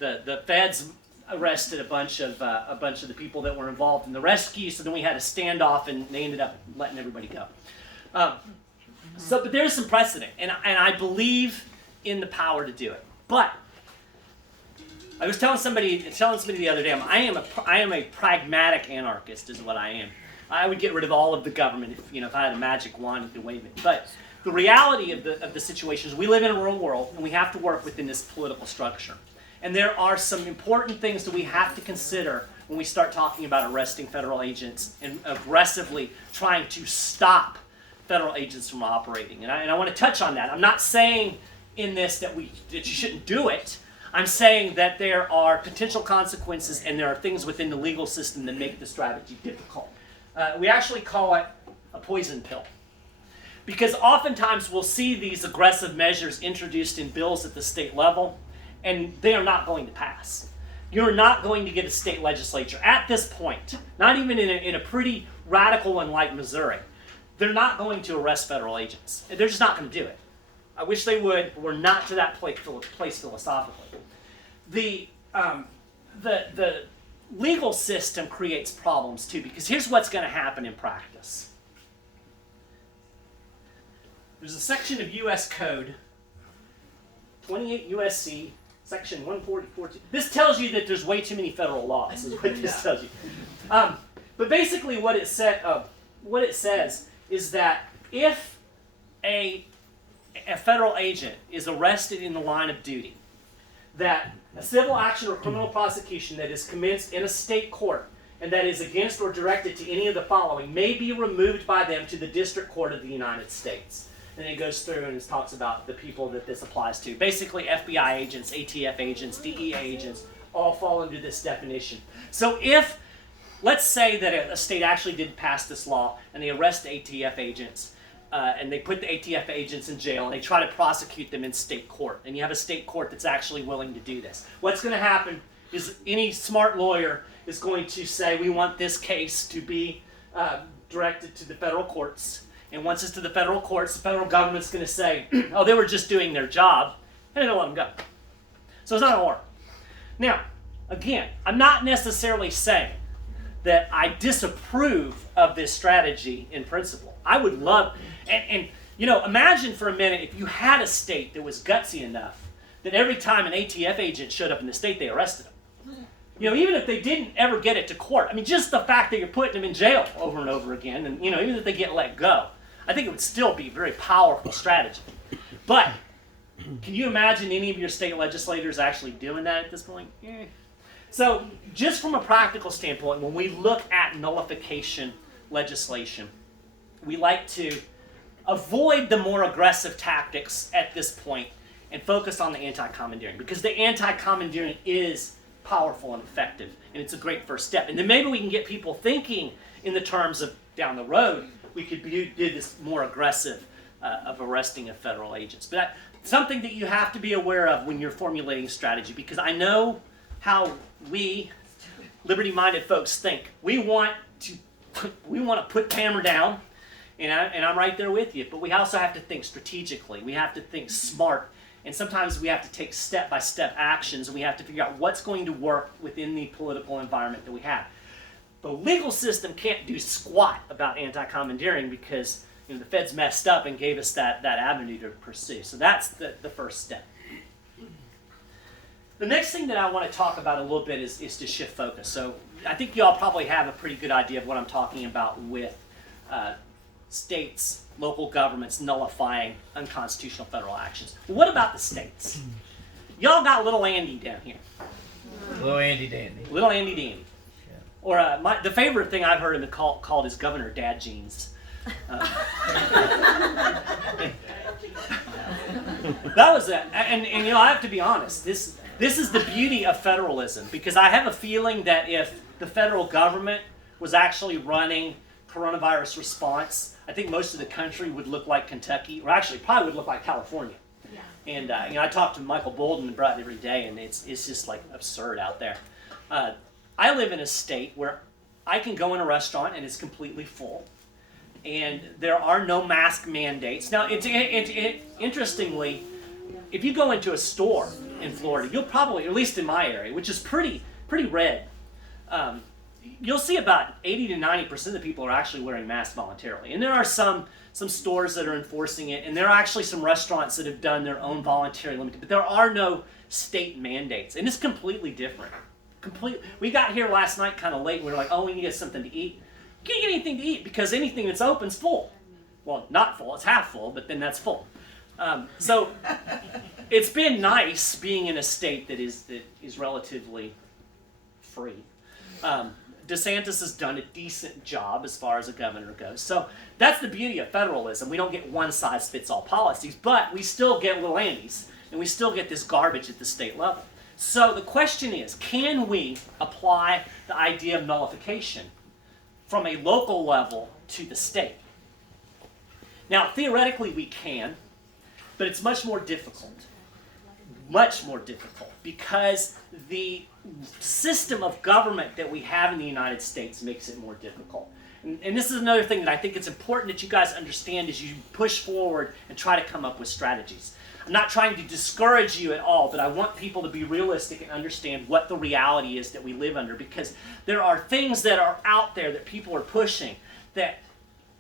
the feds arrested a bunch of the people that were involved in the rescue. So then we had a standoff, and they ended up letting everybody go. But there's some precedent, and I believe in the power to do it. But I was telling somebody the other day, I am a pragmatic anarchist, is what I am. I would get rid of all of the government if I had a magic wand and could wave it. But the reality of the situation is we live in a real world and we have to work within this political structure. And there are some important things that we have to consider when we start talking about arresting federal agents and aggressively trying to stop federal agents from operating. And I want to touch on that. I'm not saying in this that you shouldn't do it. I'm saying that there are potential consequences and there are things within the legal system that make the strategy difficult. We actually call it a poison pill. Because oftentimes we'll see these aggressive measures introduced in bills at the state level, and they are not going to pass. You're not going to get a state legislature at this point, not even in a pretty radical one like Missouri. They're not going to arrest federal agents. They're just not going to do it. I wish they would, but we're not to that place philosophically. The legal system creates problems too, because here's what's going to happen in practice. There's a section of U.S. Code, 28 U.S.C., section 144. This tells you that there's way too many federal laws, is what this tells you. But basically what it says is that if a federal agent is arrested in the line of duty, that a civil action or criminal prosecution that is commenced in a state court and that is against or directed to any of the following may be removed by them to the District Court of the United States. And it goes through and it talks about the people that this applies to. Basically FBI agents, ATF agents, DEA agents, all fall under this definition. So if, let's say that a state actually did pass this law and they arrest ATF agents and they put the ATF agents in jail and they try to prosecute them in state court, and you have a state court that's actually willing to do this. What's going to happen is any smart lawyer is going to say, we want this case to be directed to the federal courts. And once it's to the federal courts, the federal government's going to say, oh, they were just doing their job, and they'll let them go. So it's not going to work. Now, again, I'm not necessarily saying that I disapprove of this strategy in principle. I would love, and you know, imagine for a minute if you had a state that was gutsy enough that every time an ATF agent showed up in the state, they arrested him. You know, even if they didn't ever get it to court, I mean, just the fact that you're putting them in jail over and over again, and you know, even if they get let go, I think it would still be a very powerful strategy. But can you imagine any of your state legislators actually doing that at this point? So just from a practical standpoint, when we look at nullification legislation, we like to avoid the more aggressive tactics at this point and focus on the anti-commandeering, because the anti-commandeering is powerful and effective, and it's a great first step. And then maybe we can get people thinking in the terms of down the road, we could do this more aggressive of arresting of federal agents. But something that you have to be aware of when you're formulating strategy, because I know how we liberty-minded folks think. We want to put hammer down, and I'm right there with you, but we also have to think strategically. We have to think smart, and sometimes we have to take step-by-step actions, and we have to figure out what's going to work within the political environment that we have. The legal system can't do squat about anti-commandeering because the feds messed up and gave us that avenue to pursue. So that's the first step. The next thing that I want to talk about a little bit is to shift focus. So I think you all probably have a pretty good idea of what I'm talking about with states, local governments nullifying unconstitutional federal actions. Well, what about the states? Y'all got little Andy down here. Little Andy Dandy. Little Andy Dandy. Or the favorite thing I've heard him called is Governor Dad Jeans. That was it. And you know, I have to be honest. This is the beauty of federalism, because I have a feeling that if the federal government was actually running coronavirus response, I think most of the country would look like Kentucky, or actually probably would look like California. Yeah. And you know, I talk to Michael Bolden and Brett every day, and it's just like absurd out there. I live in a state where I can go in a restaurant and it's completely full, and there are no mask mandates. Now, interestingly, if you go into a store in Florida, you'll probably, at least in my area, which is pretty red, you'll see about 80 to 90% of the people are actually wearing masks voluntarily. And there are some stores that are enforcing it, and there are actually some restaurants that have done their own voluntary limited, but there are no state mandates, and it's completely different. We got here last night kind of late, and we were like, oh, we need to get something to eat. You can't get anything to eat because anything that's open is full. Well, not full, it's half full, but then that's full. So it's been nice being in a state that is relatively free. DeSantis has done a decent job as far as a governor goes. So that's the beauty of federalism. We don't get one-size-fits-all policies, but we still get little Andys, and we still get this garbage at the state level. So the question is, can we apply the idea of nullification from a local level to the state? Now, theoretically we can, but it's much more difficult. Much more difficult, because the system of government that we have in the United States makes it more difficult. And this is another thing that I think it's important that you guys understand as you push forward and try to come up with strategies. I'm not trying to discourage you at all, but I want people to be realistic and understand what the reality is that we live under, because there are things that are out there that people are pushing that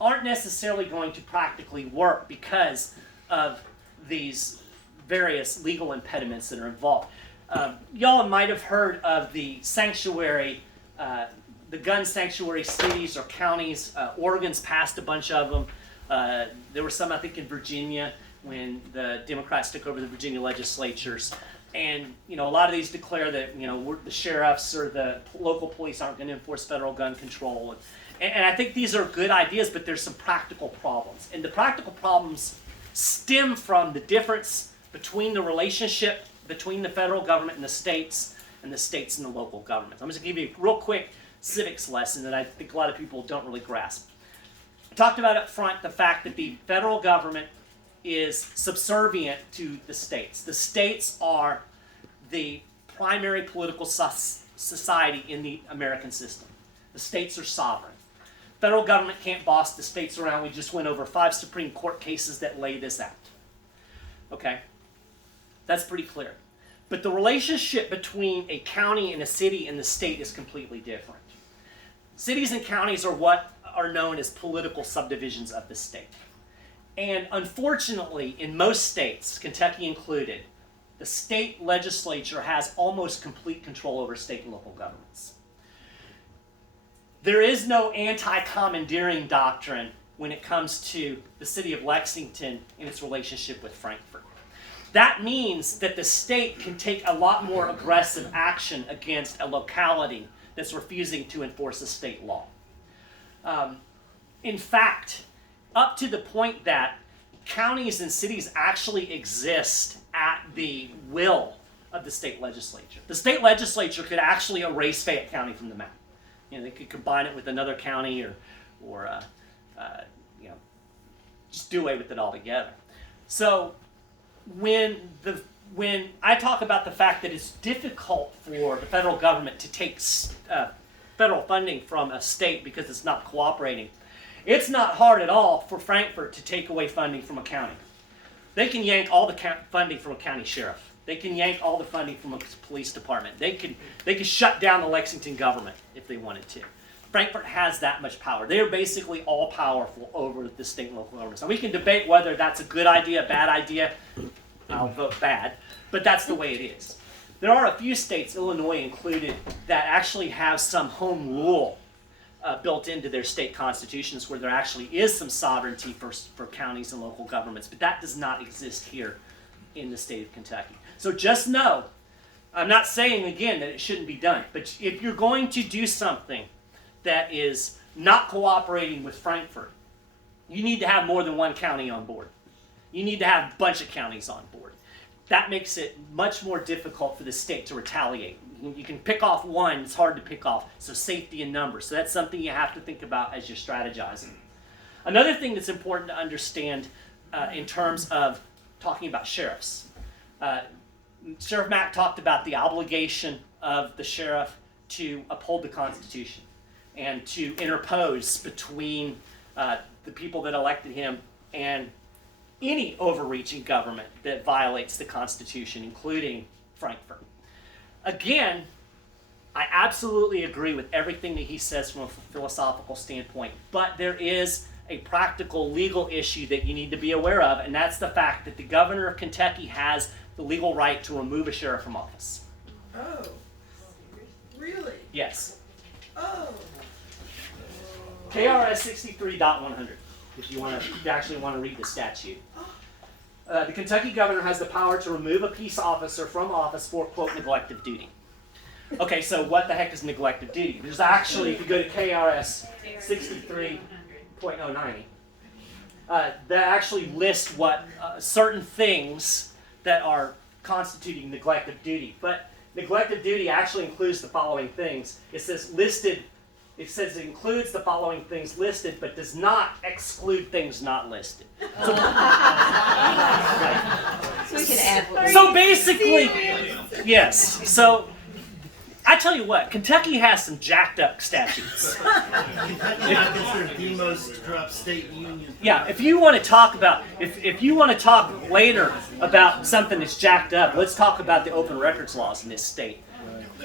aren't necessarily going to practically work because of these various legal impediments that are involved. Y'all might have heard of the sanctuary, the gun sanctuary cities or counties. Oregon's passed a bunch of them. There were some, I think, in Virginia when the Democrats took over the Virginia legislatures. And, you know, a lot of these declare that, you know, the sheriffs or the local police aren't going to enforce federal gun control. And I think these are good ideas, but there's some practical problems. And the practical problems stem from the difference between the relationship between the federal government and the states and the states and the local governments. I'm just going to give you a real quick civics lesson that I think a lot of people don't really grasp. I talked about up front the fact that the federal government is subservient to the states. The states are the primary political society in the American system. The states are sovereign. Federal government can't boss the states around. We just went over 5 Supreme Court cases that lay this out. Okay? That's pretty clear. But the relationship between a county and a city and the state is completely different. Cities and counties are what are known as political subdivisions of the state. And unfortunately, in most states, Kentucky included, the state legislature has almost complete control over state and local governments. There is no anti-commandeering doctrine when it comes to the city of Lexington and its relationship with Frankfort. That means that the state can take a lot more aggressive action against a locality that's refusing to enforce a state law. In fact, up to the point that counties and cities actually exist at the will of the state legislature. The state legislature could actually erase Fayette County from the map. They could combine it with another county or just do away with it altogether. So when I talk about the fact that it's difficult for the federal government to take federal funding from a state because it's not cooperating, it's not hard at all for Frankfort to take away funding from a county. They can yank all the funding from a county sheriff. They can yank all the funding from a police department. They can shut down the Lexington government if they wanted to. Frankfort has that much power. They are basically all powerful over the state and local governments. Now we can debate whether that's a good idea, bad idea. I'll vote bad, but that's the way it is. There are a few states, Illinois included, that actually have some home rule built into their state constitutions where there actually is some sovereignty for counties and local governments, but that does not exist here in the state of Kentucky. So just know, I'm not saying again that it shouldn't be done, but if you're going to do something that is not cooperating with Frankfort, you need to have more than one county on board. You need to have a bunch of counties on board. That makes it much more difficult for the state to retaliate. You can pick off one, it's hard to pick off, so safety in numbers. So that's something you have to think about as you're strategizing. Another thing that's important to understand in terms of talking about sheriffs. Sheriff Mack talked about the obligation of the sheriff to uphold the Constitution and to interpose between the people that elected him and any overreaching government that violates the Constitution, including Frankfort. Again, I absolutely agree with everything that he says from a philosophical standpoint, but there is a practical legal issue that you need to be aware of, and that's the fact that the governor of Kentucky has the legal right to remove a sheriff from office. Oh, really? Yes. Oh. KRS 63.100, if you actually want to read the statute. The Kentucky governor has the power to remove a peace officer from office for, quote, neglect of duty. Okay, so what the heck is neglect of duty? There's actually, if you go to KRS 63.090, that actually lists what certain things that are constituting neglect of duty. But neglect of duty actually includes the following things. It says it includes the following things listed, but does not exclude things not listed. So, So we can add. so basically, yes. So I tell you what, Kentucky has some jacked up statutes. Kentucky is considered the most corrupt state in the union. Yeah, if you want to talk about, if you want to talk later about something that's jacked up, let's talk about the open records laws in this state.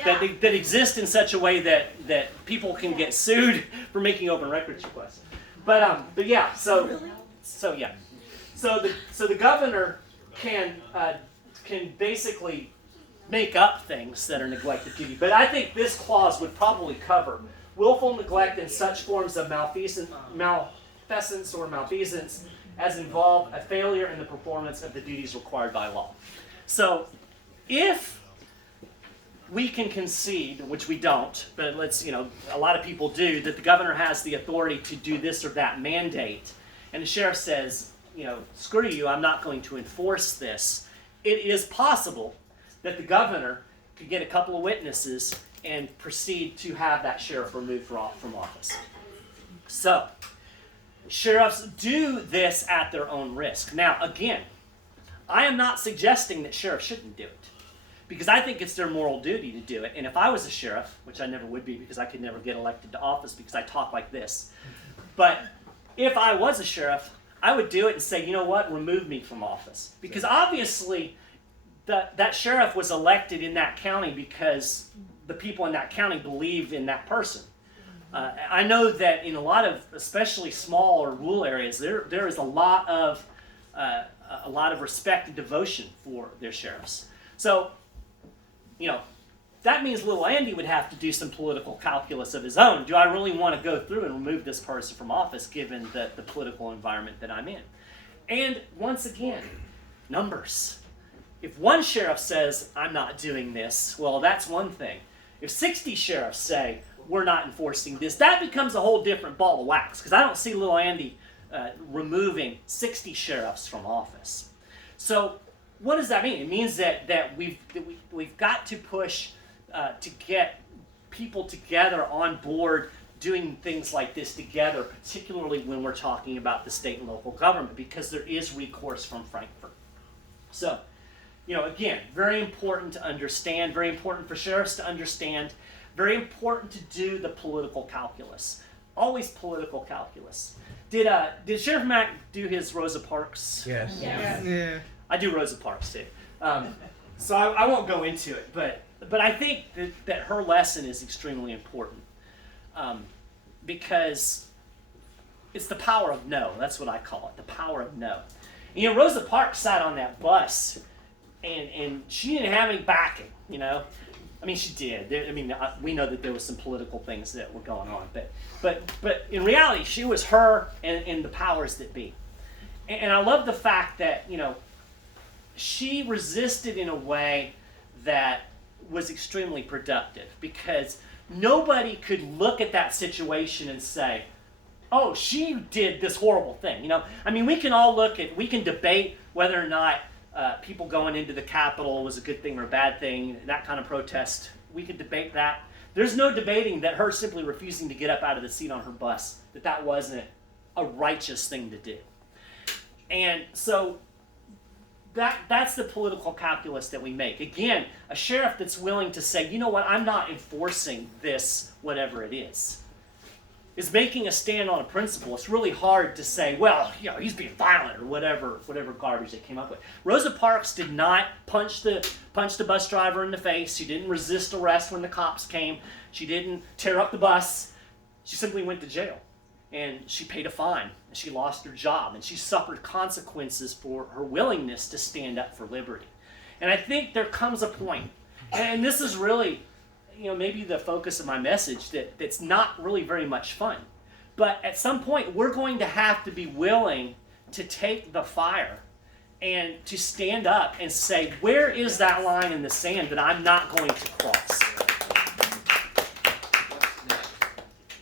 That exist in such a way that people can get sued for making open records requests. But yeah, so the governor can basically make up things that are neglect of duty. But I think this clause would probably cover willful neglect in such forms of malfeasance or malfeasance as involve a failure in the performance of the duties required by law. So if we can concede, which we don't, but a lot of people do, that the governor has the authority to do this or that mandate, and the sheriff says, screw you, I'm not going to enforce this, it is possible that the governor could get a couple of witnesses and proceed to have that sheriff removed from office. So, sheriffs do this at their own risk. Now, again, I am not suggesting that sheriffs shouldn't do it, because I think it's their moral duty to do it. And if I was a sheriff, which I never would be because I could never get elected to office because I talk like this, but if I was a sheriff, I would do it and say, you know what, remove me from office. Because obviously, that sheriff was elected in that county because the people in that county believe in that person. I know that in a lot of, especially small or rural areas, there is a lot of respect and devotion for their sheriffs. So, you know, that means little Andy would have to do some political calculus of his own. Do I really want to go through and remove this person from office given the political environment that I'm in? And once again, numbers. If one sheriff says, I'm not doing this, well, that's one thing. If 60 sheriffs say, we're not enforcing this, that becomes a whole different ball of wax, because I don't see little Andy removing 60 sheriffs from office. So what does that mean? It means that we've got to push to get people together on board doing things like this together, particularly when we're talking about the state and local government, because there is recourse from Frankfurt. So, you know, again, very important to understand, very important for sheriffs to understand, very important to do the political calculus. Always political calculus. Did Sheriff Mack do his Rosa Parks? Yes. Yeah. I do Rosa Parks too. So I won't go into it, but I think that her lesson is extremely important because it's the power of no. That's what I call it, the power of no. You know, Rosa Parks sat on that bus and she didn't have any backing, you know. I mean, she did. We know that there was some political things that were going on, but in reality, she was her and the powers that be. And I love the fact that, you know, she resisted in a way that was extremely productive, because nobody could look at that situation and say, oh, she did this horrible thing. You know, I mean, we can debate whether or not people going into the Capitol was a good thing or a bad thing, that kind of protest. We could debate that. There's no debating that her simply refusing to get up out of the seat on her bus, that wasn't a righteous thing to do. And so that's the political calculus that we make. Again, a sheriff that's willing to say, you know what, I'm not enforcing this, whatever it is making a stand on a principle. It's really hard to say, well, you know, he's being violent or whatever garbage they came up with. Rosa Parks did not punch the bus driver in the face. She didn't resist arrest when the cops came. She didn't tear up the bus. She simply went to jail. And she paid a fine. And she lost her job. And she suffered consequences for her willingness to stand up for liberty. And I think there comes a point, and this is really, you know, maybe the focus of my message, that's not really very much fun. But at some point, we're going to have to be willing to take the fire and to stand up and say, where is that line in the sand that I'm not going to cross?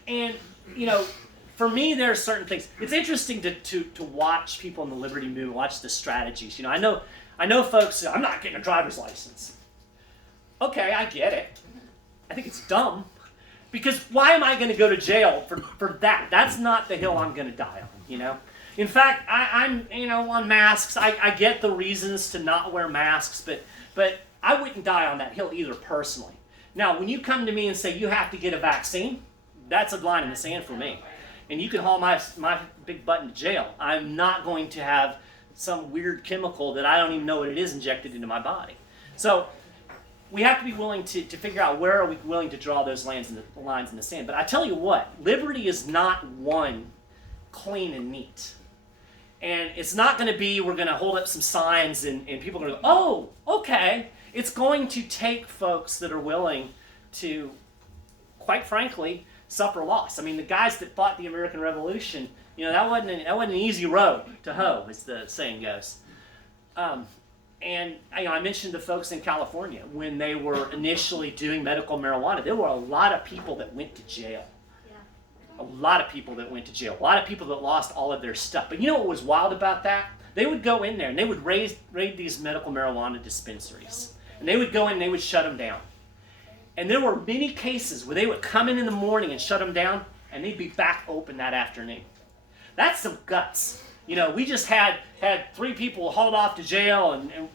And, you know, for me, there are certain things. It's interesting to watch people in the liberty movement, watch the strategies. You know, I know folks say, I'm not getting a driver's license. Okay, I get it. I think it's dumb, because why am I going to go to jail for that? That's not the hill I'm going to die on, you know. In fact, I'm you know, on masks. I get the reasons to not wear masks, but I wouldn't die on that hill either personally. Now, when you come to me and say you have to get a vaccine, that's a line in the sand for me. And you can haul my big butt into jail. I'm not going to have some weird chemical that I don't even know what it is injected into my body. So we have to be willing to figure out where are we willing to draw those lines in the sand. But I tell you what, liberty is not one clean and neat. And it's not going to be we're going to hold up some signs and people are going to go, oh, okay. It's going to take folks that are willing to, quite frankly, suffer loss. I mean, the guys that fought the American Revolution, you know, that wasn't an easy road to hoe, as the saying goes. And you know, I mentioned the folks in California when they were initially doing medical marijuana. There were a lot of people that went to jail. A lot of people that went to jail. A lot of people that lost all of their stuff. But you know what was wild about that? They would go in there and they would raid these medical marijuana dispensaries. And they would go in and they would shut them down. And there were many cases where they would come in the morning and shut them down, and they'd be back open that afternoon. That's some guts. You know, we just had 3 people hauled off to jail,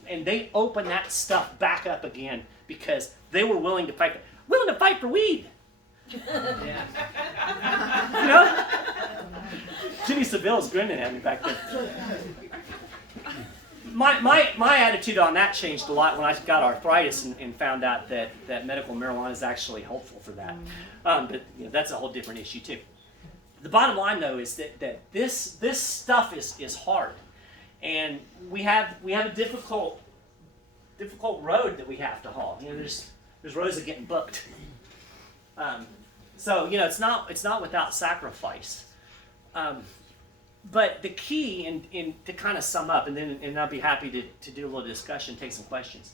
and they opened that stuff back up again because they were willing to fight for weed. Yeah. You know? Jenny Seville's grinning at me back there. My attitude on that changed a lot when I got arthritis and found out that medical marijuana is actually helpful for that. But you know, that's a whole different issue too. The bottom line though is that this stuff is hard, and we have a difficult road that we have to haul. You know, there's roads that getting booked. So you know, it's not without sacrifice. But the key, and to kind of sum up, and I'll be happy to do a little discussion, take some questions.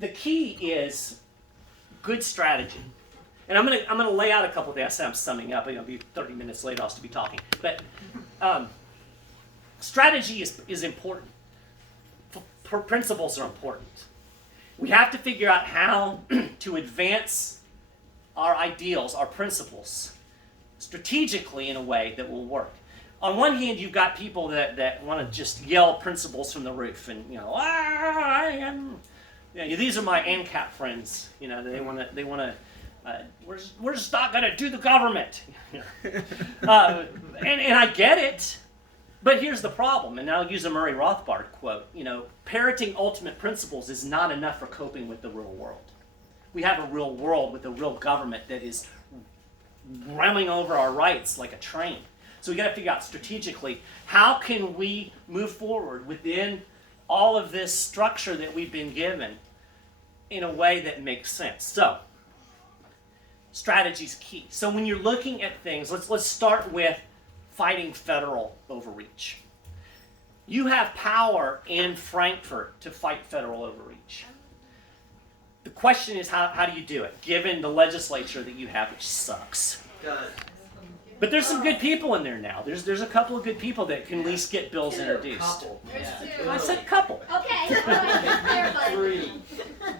The key is good strategy, and I'm gonna lay out a couple of things. I said I'm summing up. It'll be 30 minutes late. I'll still be talking, but strategy is important. Principles are important. We have to figure out how to advance our ideals, our principles, strategically in a way that will work. On one hand, you've got people that want to just yell principles from the roof, and you know, these are my Ncaa friends. You know, they want to. We're just not going to do the government. And I get it, but here's the problem. And I'll use a Murray Rothbard quote. You know, parroting ultimate principles is not enough for coping with the real world. We have a real world with a real government that is running over our rights like a train. So we got to figure out strategically, how can we move forward within all of this structure that we've been given in a way that makes sense. So strategy's key. So when you're looking at things, let's start with fighting federal overreach. You have power in Frankfurt to fight federal overreach. The question is, how do you do it, given the legislature that you have, which sucks. But there's some good people in there now. There's a couple of good people that can at least get bills introduced. I said couple. Okay. 3.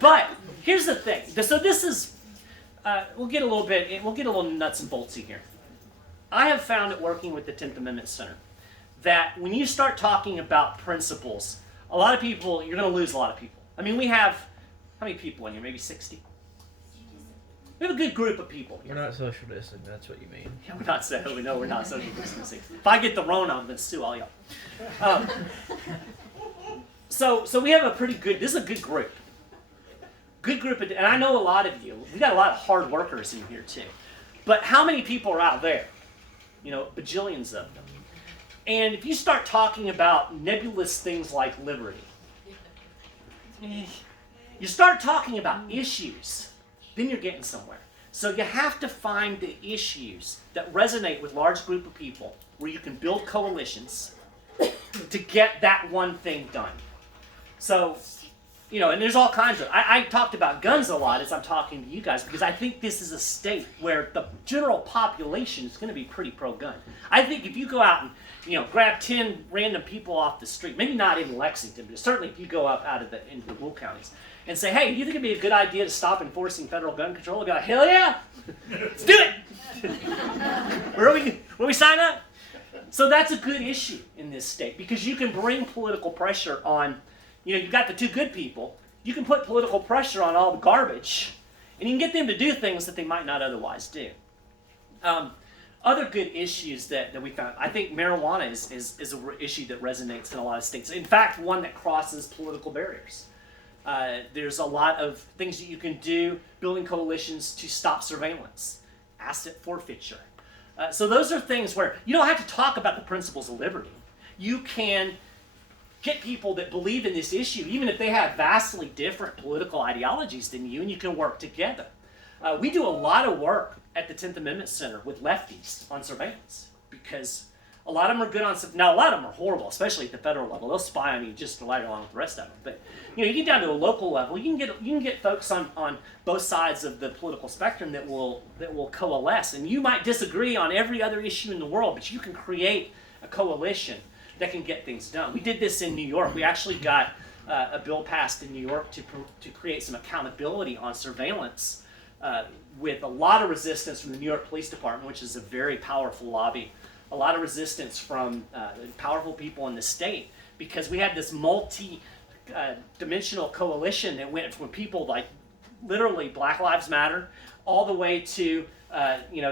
But here's the thing. So this is, we'll get a little nuts and boltsy here. I have found it working with the 10th Amendment Center that when you start talking about principles, a lot of people, you're going to lose a lot of people. I mean, we have, how many people in here? Maybe 60? We have a good group of people here. We're not social distancing, that's what you mean. Yeah, we're not social distancing. If I get the Rona, I'm going to sue all y'all. So we have a pretty good, this is a good group. Good group, and I know a lot of you. We got a lot of hard workers in here too. But how many people are out there? You know, bajillions of them. And if you start talking about nebulous things like liberty, you start talking about issues, then you're getting somewhere. So you have to find the issues that resonate with large group of people where you can build coalitions to get that one thing done. So, you know, and there's all kinds of, I talked about guns a lot as I'm talking to you guys because I think this is a state where the general population is going to be pretty pro-gun. I think if you go out and, you know, grab 10 random people off the street, maybe not in Lexington, but certainly if you go up into the rural counties and say, hey, do you think it'd be a good idea to stop enforcing federal gun control? They'll go, hell yeah, let's do it. Where we sign up? So that's a good issue in this state because you can bring political pressure on, you know, you've got the two good people, you can put political pressure on all the garbage, and you can get them to do things that they might not otherwise do. Other good issues that we found, I think marijuana is an issue that resonates in a lot of states. In fact, one that crosses political barriers. There's a lot of things that you can do, building coalitions to stop surveillance, asset forfeiture. So those are things where you don't have to talk about the principles of liberty. You can get people that believe in this issue, even if they have vastly different political ideologies than you, and you can work together. We do a lot of work at the 10th Amendment Center with lefties on surveillance because a lot of them are good on, now a lot of them are horrible, especially at the federal level. They'll spy on you just right along with the rest of them. But you know, you get down to a local level, you can get folks on both sides of the political spectrum that will coalesce. And you might disagree on every other issue in the world, but you can create a coalition that can get things done. We did this in New York. We actually got a bill passed in New York to create some accountability on surveillance with a lot of resistance from the New York Police Department, which is a very powerful lobby, a lot of resistance from powerful people in the state, because we had this multi-dimensional coalition that went from people like literally Black Lives Matter all the way to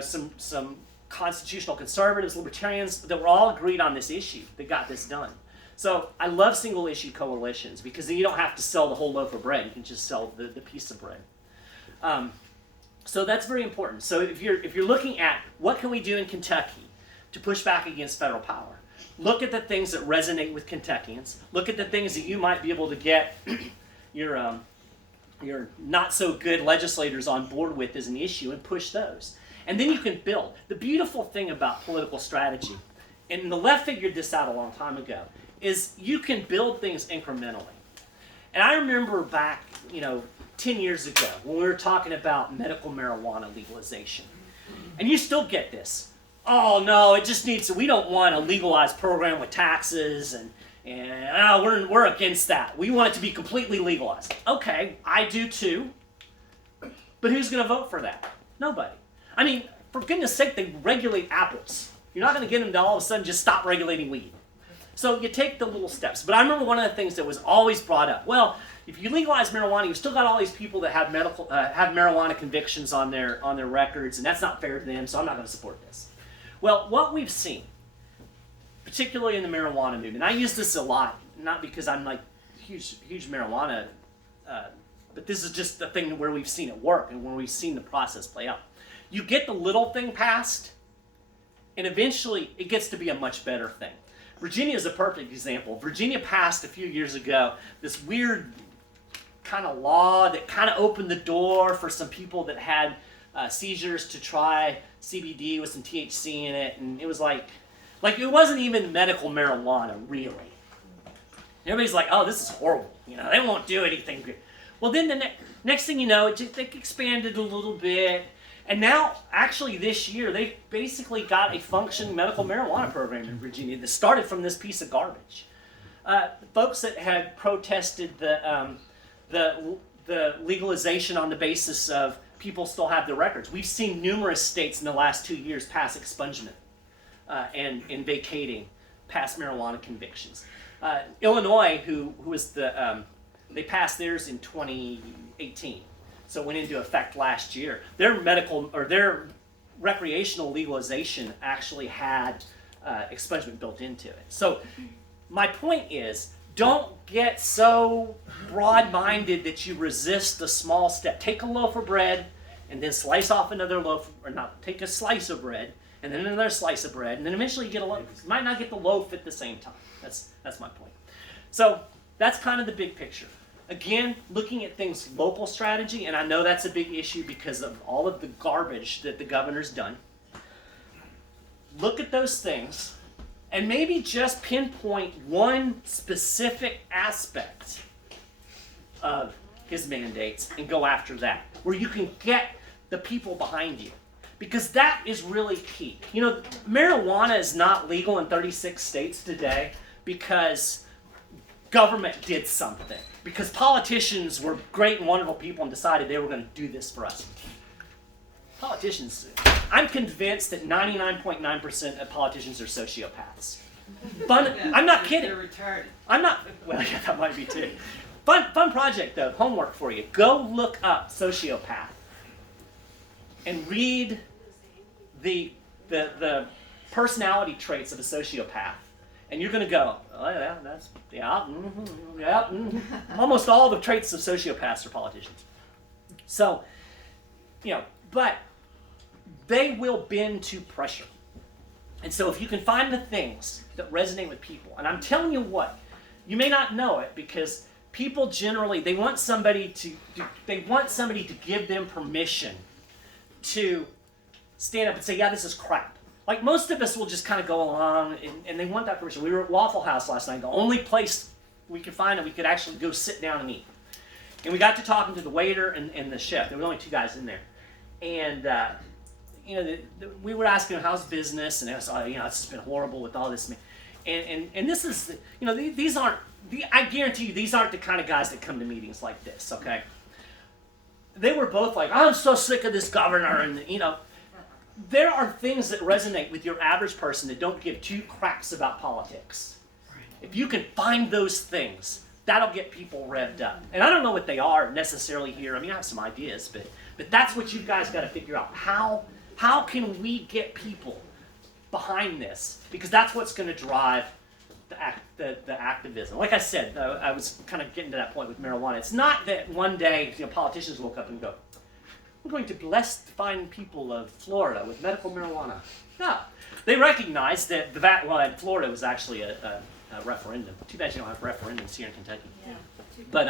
some constitutional conservatives, libertarians that were all agreed on this issue that got this done. So I love single issue coalitions because then you don't have to sell the whole loaf of bread. You can just sell the piece of bread. So that's very important. So if you're looking at what can we do in Kentucky to push back against federal power, look at the things that resonate with Kentuckians. Look at the things that you might be able to get your not so good legislators on board with as an issue and push those. And then you can build. The beautiful thing about political strategy, and the left figured this out a long time ago, is you can build things incrementally. And I remember back, 10 years ago when we were talking about medical marijuana legalization. And you still get this. Oh no, it just needs, we don't want a legalized program with taxes and we're against that. We want it to be completely legalized. Okay, I do too. But who's going to vote for that? Nobody. I mean, for goodness sake, they regulate apples. You're not going to get them to all of a sudden just stop regulating weed. So you take the little steps. But I remember one of the things that was always brought up. Well, if you legalize marijuana, you've still got all these people that have have marijuana convictions on their records, and that's not fair to them, so I'm not going to support this. Well, what we've seen, particularly in the marijuana movement, I use this a lot, not because I'm like huge marijuana, but this is just the thing where we've seen it work and where we've seen the process play out. You get the little thing passed, and eventually it gets to be a much better thing. Virginia is a perfect example. Virginia passed a few years ago this weird kind of law that kind of opened the door for some people that had seizures to try CBD with some THC in it, and it was like it wasn't even medical marijuana, really. Everybody's like, oh, this is horrible. They won't do anything good. Well, then the next thing you know, they expanded a little bit, and now, actually this year, they basically got a functioning medical marijuana program in Virginia that started from this piece of garbage. Folks that had protested the legalization on the basis of people still have their records. We've seen numerous states in the last 2 years pass expungement and vacating past marijuana convictions. Illinois, who was they passed theirs in 2018, so it went into effect last year. Their their recreational legalization actually had expungement built into it. So my point is, don't get so broad-minded that you resist the small step. Take a loaf of bread and then slice off another loaf, or not, take a slice of bread and then another slice of bread, and then eventually you get a loaf. You might not get the loaf at the same time. That's my point. So that's kind of the big picture. Again, looking at things local strategy, and I know that's a big issue because of all of the garbage that the governor's done. Look at those things and maybe just pinpoint one specific aspect of his mandates and go after that, where you can get the people behind you. Because that is really key. Marijuana is not legal in 36 states today because government did something. Because politicians were great and wonderful people and decided they were going to do this for us. Politicians, I'm convinced that 99.9% of politicians are sociopaths. I'm not kidding. They're retarded. I'm not, well, yeah, that might be too. Fun project though, homework for you. Go look up sociopath and read the personality traits of a sociopath. And you're going to go, oh yeah, almost all the traits of sociopaths are politicians. So, but they will bend to pressure. And so if you can find the things that resonate with people, and I'm telling you what, you may not know it because people generally, they want somebody to give them permission to stand up and say, yeah, this is crap. Like most of us will just kind of go along and they want that permission. We were at Waffle House last night, the only place we could find that we could actually go sit down and eat. And we got to talking to the waiter and the chef. There were only two guys in there. And, we were asking him, how's business? And they was, it's just been horrible with all this. And this is, these aren't I guarantee you, these aren't the kind of guys that come to meetings like this, okay? They were both like, I'm so sick of this governor, and there are things that resonate with your average person that don't give two cracks about politics. If you can find those things, that'll get people revved up. And I don't know what they are necessarily here. I mean, I have some ideas, but that's what you guys got to figure out. How can we get people behind this? Because that's what's going to drive the activism. Like I said, I was kind of getting to that point with marijuana. It's not that one day politicians woke up and go, we're going to bless the fine people of Florida with medical marijuana. No. They recognize that Florida was actually a referendum. Too bad you don't have referendums here in Kentucky. Yeah. But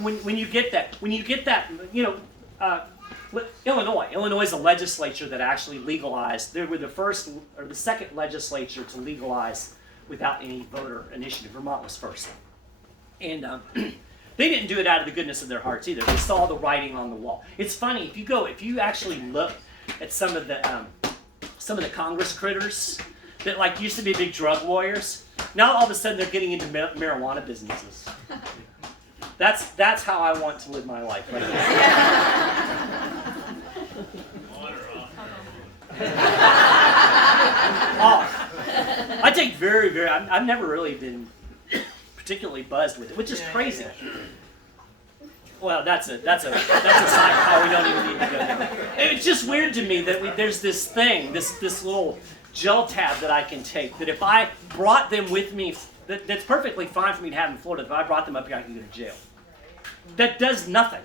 when you get that, Illinois is a legislature that actually legalized. They were the first or the second legislature to legalize without any voter initiative. Vermont was first, and they didn't do it out of the goodness of their hearts either. They saw the writing on the wall. It's funny if you actually look at some of the Congress critters that used to be big drug warriors. Now all of a sudden they're getting into marijuana businesses. That's how I want to live my life. Right I take very, I've never really been particularly buzzed with it, which is crazy. Well, that's a side how we don't even need to go down. It's just weird to me that there's this thing, this little gel tab that I can take, that if I brought them with me, that's perfectly fine for me to have in Florida. If I brought them up here, I can go to jail. That does nothing.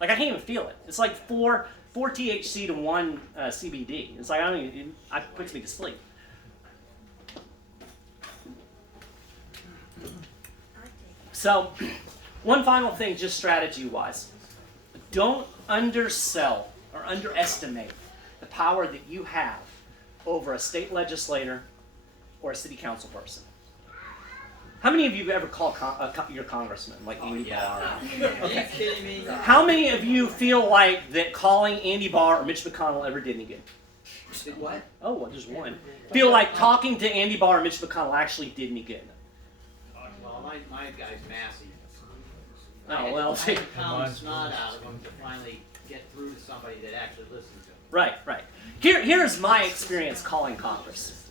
I can't even feel it. It's like 4 THC to 1 CBD. It's like, it puts me to sleep. So, one final thing, just strategy-wise. Don't undersell or underestimate the power that you have over a state legislator or a city council person. How many of you have ever called your congressman, like Andy Barr? Are you kidding me? How many of you feel like that calling Andy Barr or Mitch McConnell ever did any good? Did what? Oh, well, just one. Feel like talking to Andy Barr or Mitch McConnell actually did any good? Well, my guy's massive. Oh, well. I had to pound the snot out of him to finally get through to somebody that actually listens to him. Right. Here's my experience calling Congress.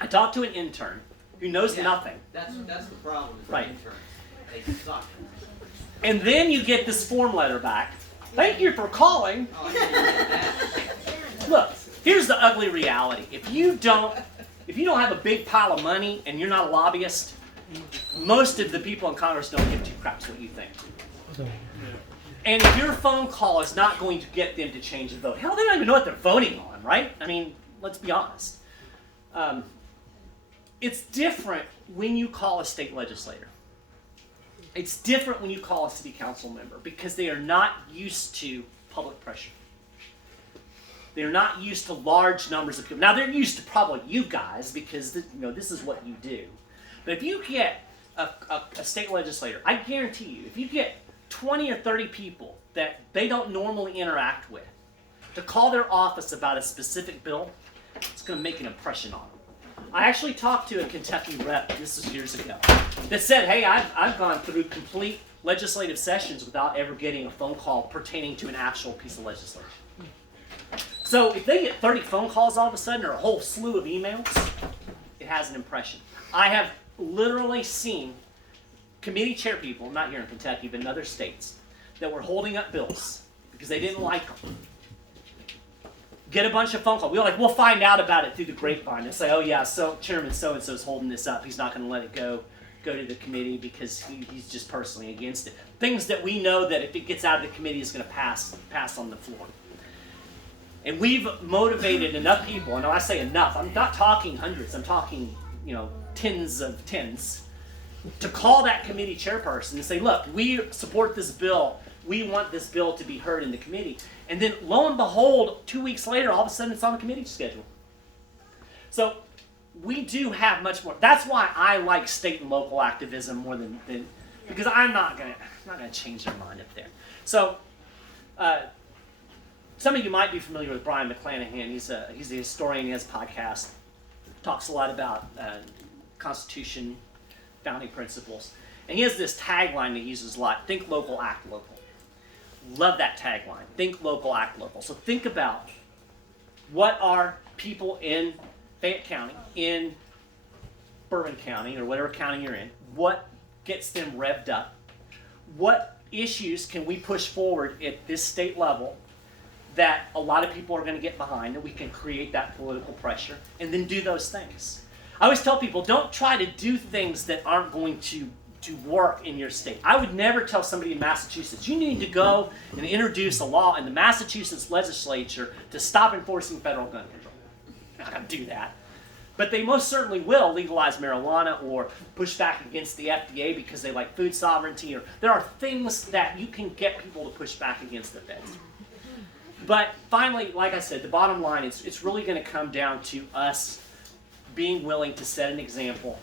I talked to an intern who knows nothing. That's the problem with Right. interns. They suck. And then you get this form letter back. Thank you for calling. Oh, yeah, Look, here's the ugly reality. If you don't have a big pile of money and you're not a lobbyist, most of the people in Congress don't give two craps what you think. And your phone call is not going to get them to change the vote. Hell, they don't even know what they're voting on, right? I mean, let's be honest. It's different when you call a state legislator. It's different when you call a city council member because they are not used to public pressure. They're not used to large numbers of people. Now, they're used to probably you guys because this is what you do. But if you get a state legislator, I guarantee you, if you get 20 or 30 people that they don't normally interact with to call their office about a specific bill, it's going to make an impression on them. I actually talked to a Kentucky rep, this was years ago, that said, hey, I've gone through complete legislative sessions without ever getting a phone call pertaining to an actual piece of legislation. So if they get 30 phone calls all of a sudden or a whole slew of emails, it has an impression. I have literally seen committee chair people, not here in Kentucky, but in other states, that were holding up bills because they didn't like them. Get a bunch of phone calls. We'll find out about it through the grapevine. They say, oh yeah, so Chairman so-and-so is holding this up. He's not going to let it go to the committee because he's just personally against it. Things that we know that if it gets out of the committee is going to pass on the floor. And we've motivated enough people, and when I say enough, I'm not talking hundreds, I'm talking, tens of tens, to call that committee chairperson and say, look, we support this bill. We want this bill to be heard in the committee. And then lo and behold, 2 weeks later, all of a sudden it's on the committee schedule. So we do have much more. That's why I like state and local activism more than because I'm not gonna change their mind up there. So some of you might be familiar with Brian McClanahan. He's a historian. He has a podcast. Talks a lot about Constitution, founding principles. And he has this tagline that he uses a lot: think local, act local. Love that tagline. Think local, act local. So think about what are people in Fayette County, in Bourbon County, or whatever county you're in, what gets them revved up? What issues can we push forward at this state level that a lot of people are going to get behind, that we can create that political pressure, and then do those things? I always tell people, don't try to do things that aren't going to work in your state. I would never tell somebody in Massachusetts, you need to go and introduce a law in the Massachusetts legislature to stop enforcing federal gun control. They're not going to do that. But they most certainly will legalize marijuana or push back against the FDA because they like food sovereignty. Or there are things that you can get people to push back against the feds. But finally, like I said, the bottom line is it's really going to come down to us being willing to set an example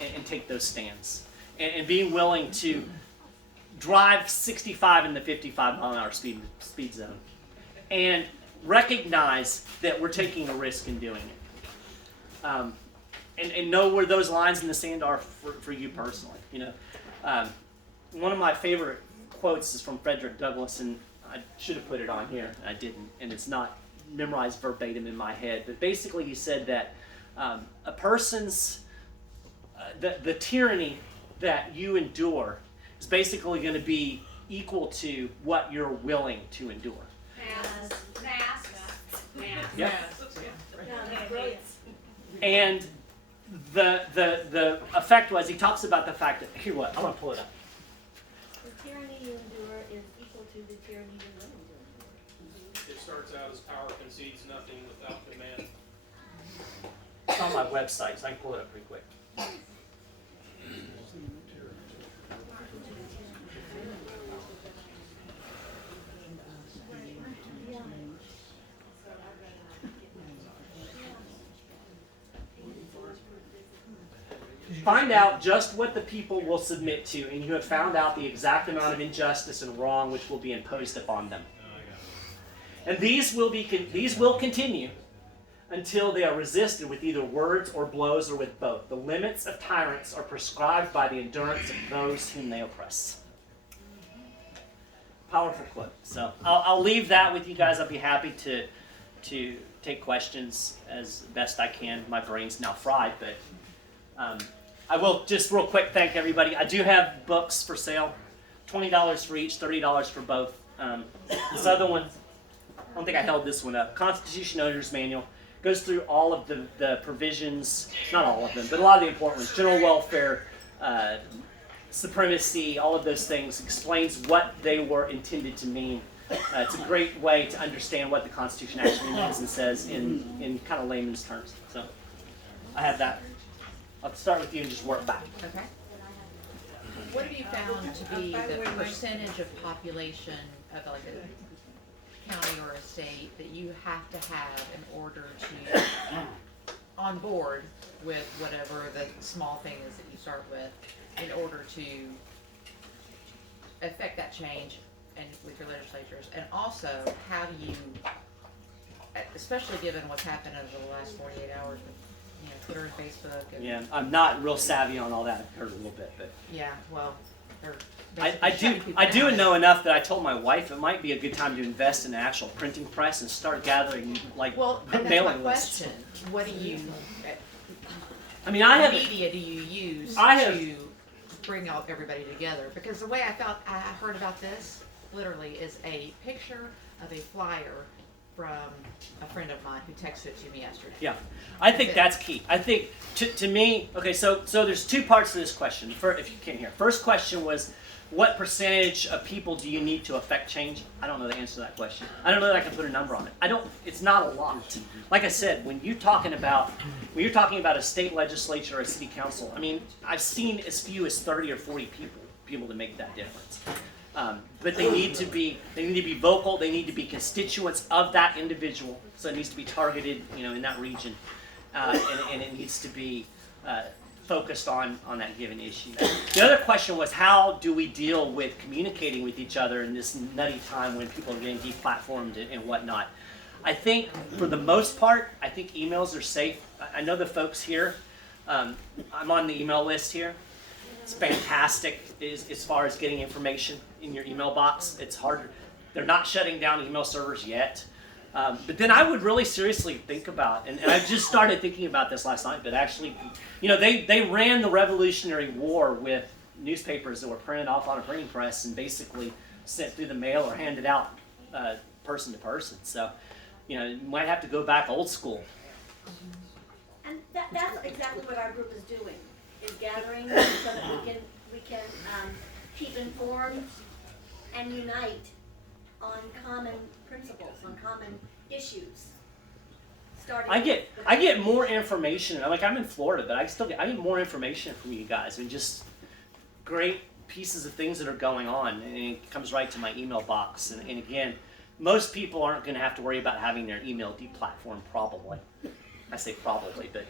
and take those stands. And being willing to drive 65 in the 55-mile-an-hour speed zone. And recognize that we're taking a risk in doing it. And know where those lines in the sand are for you personally. You know, one of my favorite quotes is from Frederick Douglass, and I should have put it on here, and I didn't, and it's not memorized verbatim in my head. But basically, he said that a person's the tyranny that you endure is basically going to be equal to what you're willing to endure. Masks. Yep. And the effect was, he talks about the fact that, here what, I'm going to pull it up. The tyranny you endure is equal to the tyranny you're willing to endure. It starts out as power concedes nothing without command. It's on my website, so I can pull it up pretty quick. Find out just what the people will submit to, and you have found out the exact amount of injustice and wrong which will be imposed upon them. And these will continue until they are resisted with either words or blows or with both. The limits of tyrants are prescribed by the endurance of those whom they oppress. Powerful quote. So I'll leave that with you guys. I'll be happy to take questions as best I can. My brain's now fried, but I will just real quick thank everybody. I do have books for sale, $20 for each, $30 for both. This other one, I don't think I held this one up. Constitution Owner's Manual goes through all of the provisions, not all of them, but a lot of the important ones. General welfare, supremacy, all of those things, explains what they were intended to mean. It's a great way to understand what the Constitution actually means and says in kind of layman's terms. So I have that. I'll start with you and just work back. Okay. What have you found to be the percentage of population of like a county or a state that you have to have in order to on board with whatever the small thing is that you start with in order to affect that change and with your legislatures? And also, how do you, especially given what's happened over the last 48 hours with Twitter and Facebook. And Yeah, I'm not real savvy on all that. I've heard a little bit, but yeah, well, they're I do know enough that I told my wife it might be a good time to invest in an actual printing press and start gathering and that's mailing my lists. question. What do you? I mean, I have media do you use to bring out everybody together? Because the way I heard about this literally is a picture of a flyer from a friend of mine who texted it to me yesterday. Yeah, I think that's key. I think to me, okay, so there's two parts to this question. If you can't hear, first question was, what percentage of people do you need to affect change? I don't know the answer to that question. I don't know that I can put a number on it. It's not a lot. Like I said, when you're talking about a state legislature or a city council, I mean, I've seen as few as 30 or 40 people to make that difference. But they need to be vocal. They need to be constituents of that individual. So it needs to be targeted, in that region, and it needs to be focused on that given issue. The other question was, how do we deal with communicating with each other in this nutty time when people are getting deplatformed and whatnot? I think for the most part, I think emails are safe. I know the folks here. I'm on the email list here. It's fantastic as far as getting information in your email box. It's hard. They're not shutting down email servers yet. But then I would really seriously think about, and I just started thinking about this last night, but actually, they ran the Revolutionary War with newspapers that were printed off on a printing press and basically sent through the mail or handed out person to person. So, you might have to go back old school. And that's exactly what our group is doing, is gathering so that we can keep informed and unite on common principles, on common issues. I get more information. I'm in Florida, but I get more information from you guys. I mean, just great pieces of things that are going on, and it comes right to my email box. And again, most people aren't going to have to worry about having their email deplatformed, probably. I say probably, but.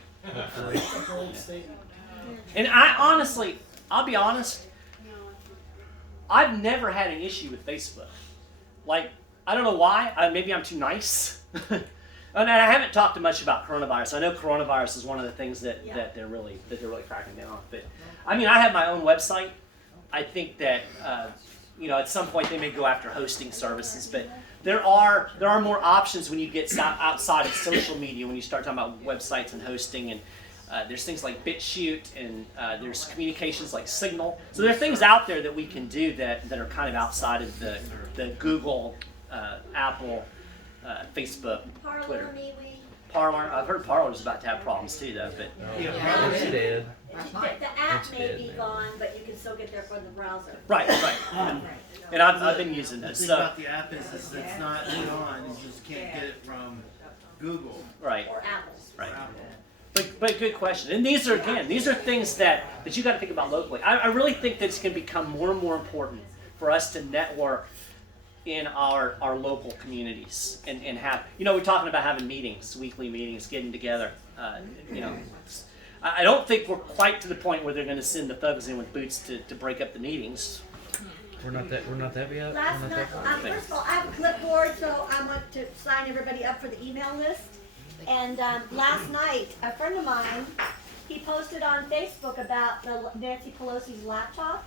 And I'll be honest, I've never had an issue with Facebook. I don't know why. Maybe I'm too nice. And I haven't talked much about coronavirus. I know coronavirus is one of the things that they're really cracking down on. But I have my own website. I think that at some point they may go after hosting services, but there are more options when you get outside of social media, when you start talking about websites and hosting, and there's things like BitChute, and there's communications like Signal. So there are things out there that we can do that are kind of outside of the Google, Apple, Facebook, Twitter. Parler. I've heard Parler's about to have problems too, though. But It's dead. The app may be gone, but you can still get there from the browser. right. And I've been using The this. thing So about the app is it's not on, you just can't get it from Google. right. Or Apple. Right. But good question. And these are things that you got to think about locally. I really think that it's going to become more and more important for us to network in our local communities and have, we're talking about having meetings, weekly meetings, getting together. I don't think we're quite to the point where they're going to send the thugs in with boots to break up the meetings. We're not that yet. Last night, first of all, I have a clipboard, so I want to sign everybody up for the email list. And last night, a friend of mine, he posted on Facebook about the Nancy Pelosi's laptop,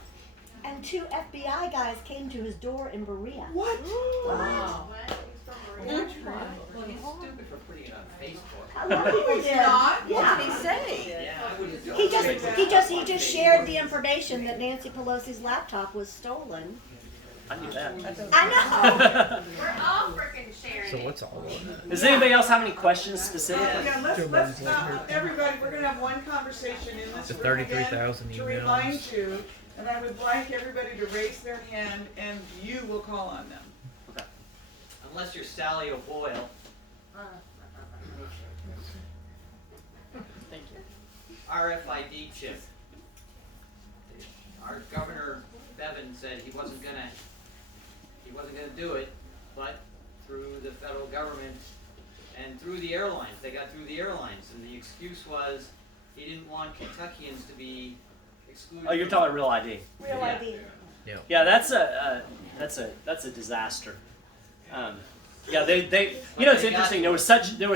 and 2 FBI guys came to his door in Berea. What? Wow. Well, he's stupid for putting it on Facebook. A lot of people did. Yeah. What did he say? Yeah, I wouldn't do He it. just shared the information that Nancy Pelosi's laptop was stolen. I knew that. I know. We're all freaking sharing So it. what's all of it? Does anybody else have any questions specifically? Yeah, let's everybody, we're gonna have one conversation in this The room again 33,000 to remind emails. you, and I would like everybody to raise their hand, and you will call on them. Unless you're Sally O'Boyle. Thank you. RFID chip. Our Governor Bevin said he wasn't gonna do it, but through the federal government and through the airlines, they got through the airlines, and the excuse was he didn't want Kentuckians to be excluded. Oh, you're talking about Real ID. Real ID. Yeah, that's a disaster. It's interesting. There was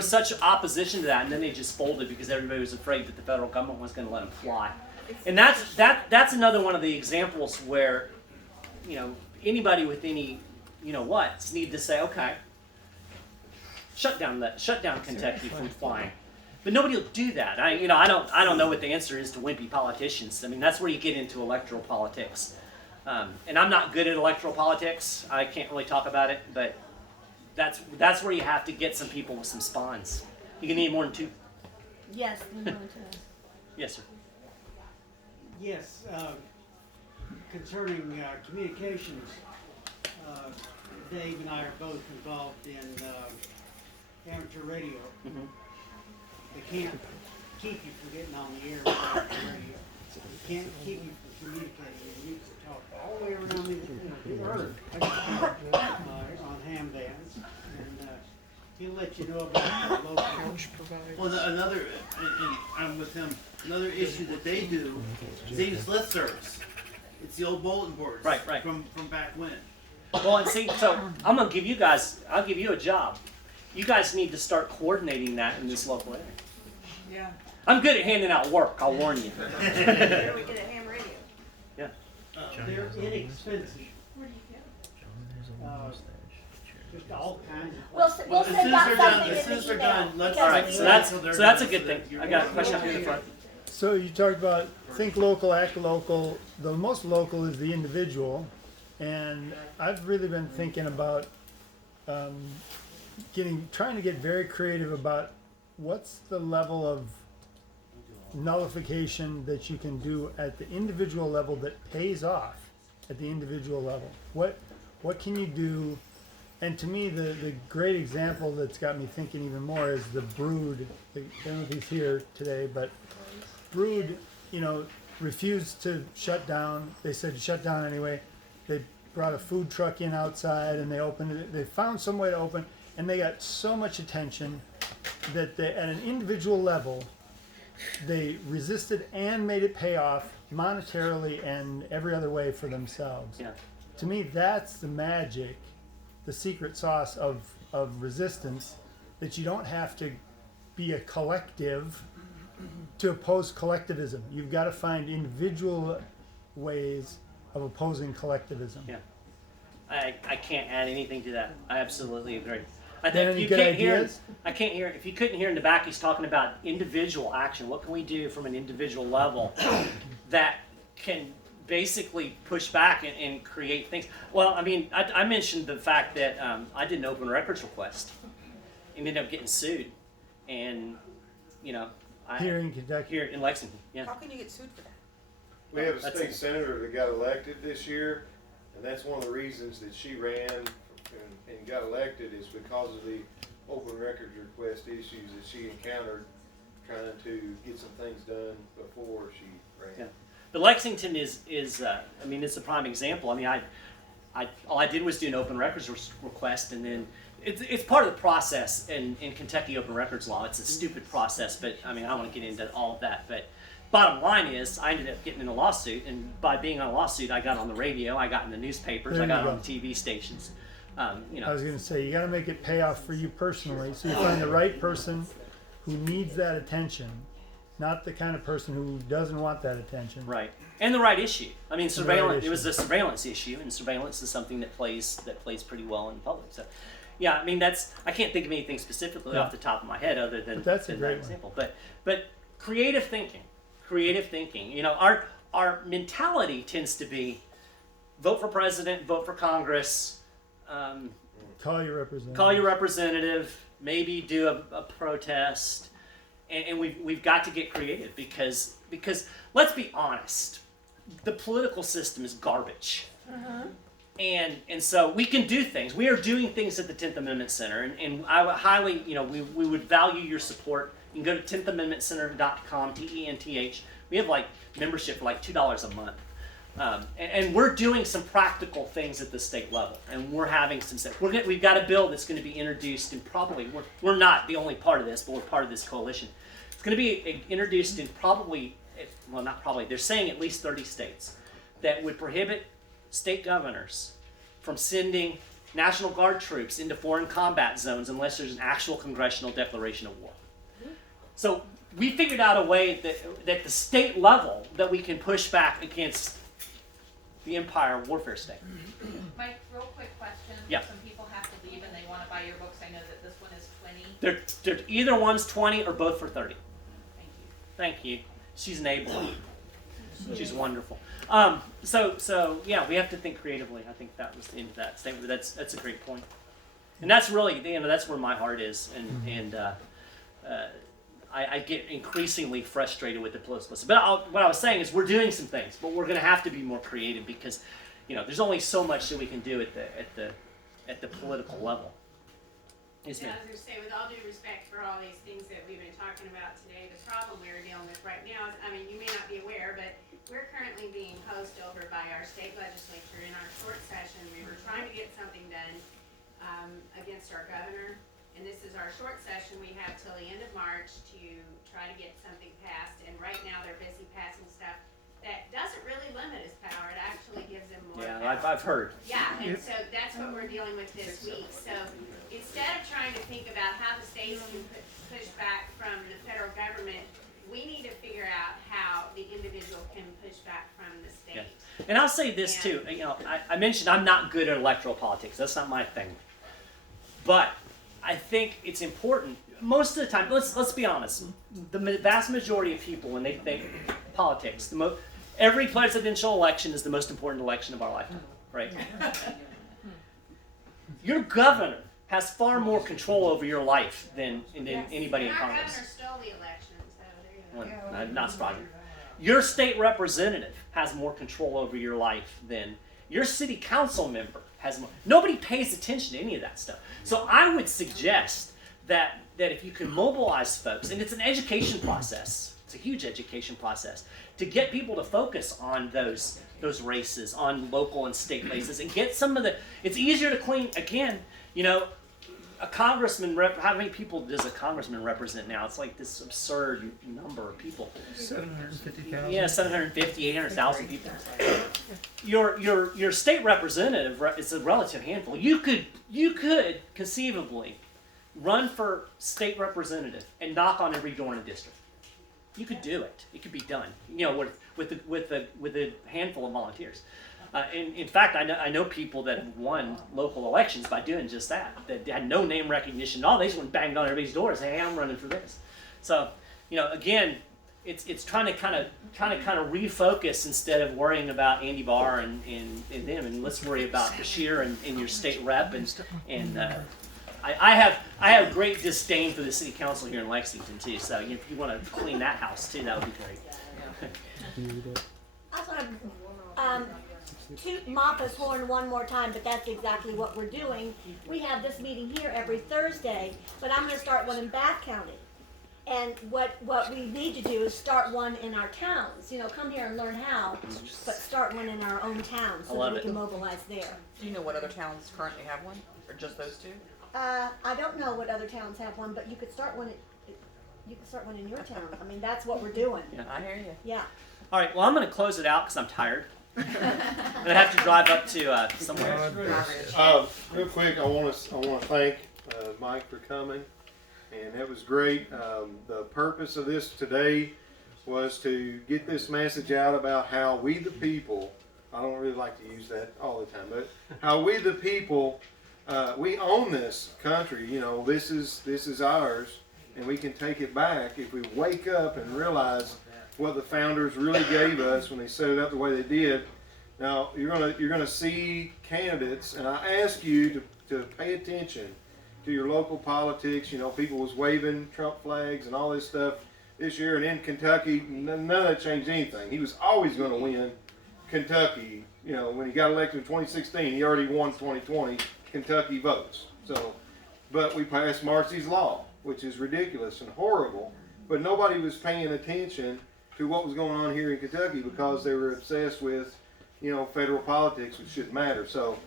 such opposition to that, and then they just folded because everybody was afraid that the federal government was going to let them fly. And that's another one of the examples where, anybody with any, what's need to say, okay, shut down Kentucky from flying. But nobody will do that. I don't know what the answer is to wimpy politicians. I mean, that's where you get into electoral politics. And I'm not good at electoral politics. I can't really talk about it, but that's where you have to get some people with some spines. You can need more than 2. Yes, we want to. Yes, sir. Yes, concerning communications, Dave and I are both involved in amateur radio. Mm-hmm. They can't keep you from getting on the air with amateur radio. They can't keep you from communicating. You can talk all the way around the earth on ham bands, and he'll let you know about the local providers. Well, another, and I'm with him, another issue that they do is they use listservs. It's the old bulletin boards. Right. From back when. Well, and see, so I'll give you a job. You guys need to start coordinating that in this local area. Yeah. I'm good at handing out work, I'll warn you. Where do we get a ham radio? They're inexpensive. Just all kinds of. We'll As soon send as out they're done, something as in soon as the they're email. done, let's. All right, so that's a good so thing. I got a question up here in the front. So you talked about think local, act local. The most local is the individual, and I've really been thinking about trying to get very creative about what's the level of nullification that you can do at the individual level that pays off at the individual level. What can you do? And to me, the great example that's got me thinking even more is the Brood. I don't know if he's here today, but Brood, refused to shut down. They said shut down anyway. They brought a food truck in outside and they opened it. They found some way to open, and they got so much attention that they, at an individual level, they resisted and made it pay off monetarily and every other way for themselves. Yeah. To me, that's the magic, the secret sauce of resistance, that you don't have to be a collective to oppose collectivism. You've got to find individual ways of opposing collectivism. Yeah. I can't add anything to that. I absolutely agree. I Then think any you good can't hear. ideas? I can't hear. If you couldn't hear in the back, he's talking about individual action. What can we do from an individual level that can basically push back and create things? Well, I mean, I mentioned the fact that I did an open records request and ended up getting sued, and Here in Kentucky. here in Lexington. Yeah. How can you get sued for that? We have a That's state it. senator that got elected this year, and that's one of the reasons that she ran and got elected is because of the open records request issues that she encountered trying to get some things done before she ran. Yeah. But Lexington is I mean, it's a prime example. I mean, all I did was do an open records request, and then it's part of the process in Kentucky open records law. It's a stupid process, but I mean, I don't want to get into all of that. But bottom line is, I ended up getting in a lawsuit, and by being on a lawsuit, I got on the radio, I got in the newspapers, There I got you on go. TV stations. I was going to say, you got to make it pay off for you personally, so you find the right person who needs that attention, not the kind of person who doesn't want that attention. Right, and the right issue. I mean, surveillance. issue. It was a surveillance issue, and surveillance is something that plays pretty well in public. So, yeah, I mean, I can't think of anything specifically Yeah. off the top of my head other than But that's a than great that one. example. But creative thinking. Our mentality tends to be vote for president, vote for Congress. Call your representative. Call your representative, maybe do a protest, and we've got to get creative because let's be honest, the political system is garbage, and so we can do things. We are doing things at the 10th Amendment Center, and I would highly, we would value your support. You can go to 10thamendmentcenter.com, TENTH. We have membership for $2 a month. And we're doing some practical things at the state level, and we're having some steps. We've got a bill that's going to be introduced, and probably we're not the only part of this, but we're part of this coalition. It's going to be introduced in not probably. They're saying at least 30 states that would prohibit state governors from sending National Guard troops into foreign combat zones unless there's an actual congressional declaration of war. So we figured out a way that the state level that we can push back against the empire warfare state. Mike, real quick question. Yeah. Some people have to leave and they want to buy your books. I know that this one is 20. They're either one's 20 or both for 30. Thank you. Thank you. She's an enabler. She's wonderful. So yeah, we have to think creatively. I think that was the end of that statement. But that's a great point, and that's really that's where my heart is, and I get increasingly frustrated with the political system. But what I was saying is we're doing some things, but we're going to have to be more creative because there's only so much that we can do at the political level. Yes, Yeah, ma'am. I was going to say, with all due respect for all these things that we've been talking about today, the problem we're dealing with right now is, you may not be aware, but we're currently being hosed over by our state legislature in our short session. We were trying to get something done against our governor, and this is our short session. We have till the end of March to try to get something passed, and right now they're busy passing stuff that doesn't really limit his power. It actually gives him more Yeah, power. I've heard. Yeah, and so that's what we're dealing with this week. So instead of trying to think about how the states can push back from the federal government, we need to figure out how the individual can push back from the state. Yeah. And I'll say this too. You know, I mentioned I'm not good at electoral politics. That's not my thing. But I think it's important. Most of the time, let's be honest. The vast majority of people, when they think politics, every presidential election is the most important election of our lifetime, right? Your governor has far more control over your life than anybody in Our Congress. governor stole the election, so there you go. Well, not surprising. Your state representative has more control over your life than your city council member has more. Nobody pays attention to any of that stuff. So I would suggest that if you can mobilize folks, and it's an education process, it's a huge education process, to get people to focus on those races, on local and state races, and get some of the, it's easier to clean, again, you know, a congressman, how many people does a congressman represent now? It's like this absurd number of people. 750,000. Yeah, 750, 800,000 people. Your state representative is a relative handful. You could conceivably run for state representative and knock on every door in a district. You could do it. It could be done. You know, with a handful of volunteers. In fact, I know people that have won local elections by doing just that. That had no name recognition. All they just went banged on everybody's doors. Hey, I'm running for this. So, you know, again, it's trying to kind of refocus instead of worrying about Andy Barr and them, and let's worry about Bashir and your state rep and. I have great disdain for the city council here in Lexington too. So if you want to clean that house too, that would be great. I just want to toot Mappa's horn one more time, but that's exactly what we're doing. We have this meeting here every Thursday, but I'm going to start one in Bath County. And what we need to do is start one in our towns. You know, come here and learn how, but start one in our own town so that we can mobilize there. Do you know what other towns currently have one, or just those two? I don't know what other towns have one, but you could start one. You could start one in your town. I mean, that's what we're doing. Yeah. I hear you. Yeah. All right. Well, I'm going to close it out because I'm tired. I'm going to have to drive up to somewhere. Real quick, I want to thank Mike for coming, and that was great. The purpose of this today was to get this message out about how we the people. I don't really like to use that all the time, but how we the people. We own this country, you know, this is ours, and we can take it back if we wake up and realize what the founders really gave us when they set it up the way they did. Now, you're gonna see candidates, and I ask you to pay attention to your local politics. You know, people was waving Trump flags and all this stuff this year, and in Kentucky, none of that changed anything. He was always going to win Kentucky. You know, when he got elected in 2016, he already won 2020. Kentucky votes. So, but we passed Marcy's Law, which is ridiculous and horrible. But nobody was paying attention to what was going on here in Kentucky because they were obsessed with, you know, federal politics, which shouldn't matter. So,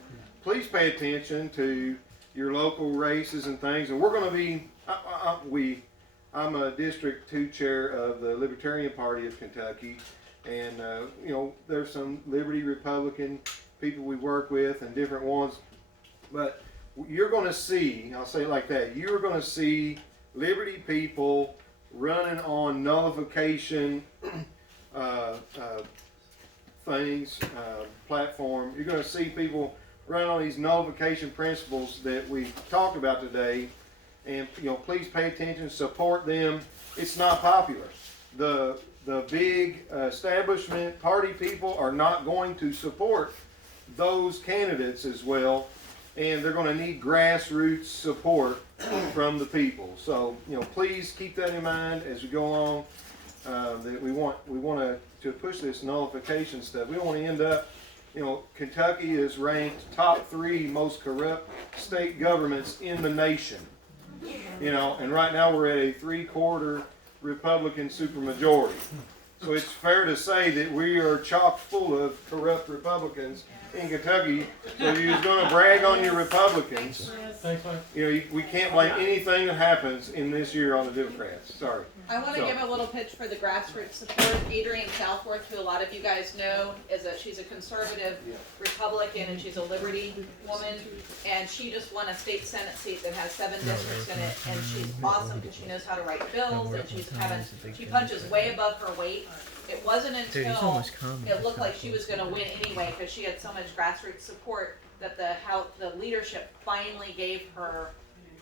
please pay attention to your local races and things. And we're going to be, I'm a District 2 chair of the Libertarian Party of Kentucky, and you know, there's some Liberty Republican people we work with and different ones. But you're going to see, I'll say it like that, you're going to see Liberty people running on nullification things, platform. You're going to see people running on these nullification principles that we talked about today. And, you know, please pay attention, support them. It's not popular. The big establishment party people are not going to support those candidates as well. And they're going to need grassroots support from the people. So, you know, please keep that in mind as we go along. That we want to push this nullification stuff. We don't want to end up, you know, Kentucky is ranked top 3 most corrupt state governments in the nation. You know, and right now we're at a 3/4 Republican supermajority. So it's fair to say that we are chock full of corrupt Republicans in Kentucky. So you're just going to brag on your Republicans. You know, we can't blame anything that happens in this year on the Democrats. Sorry. I want to give a little pitch for the grassroots support. Adrienne Southworth, who a lot of you guys know, she's a conservative Republican and she's a Liberty woman, and she just won a state Senate seat that has 7 districts in it, and she's awesome because she knows how to write bills, and she punches way above her weight. It wasn't Dude, he's until almost coming. it looked like she was going to win anyway because she had so much grassroots support that the leadership finally gave her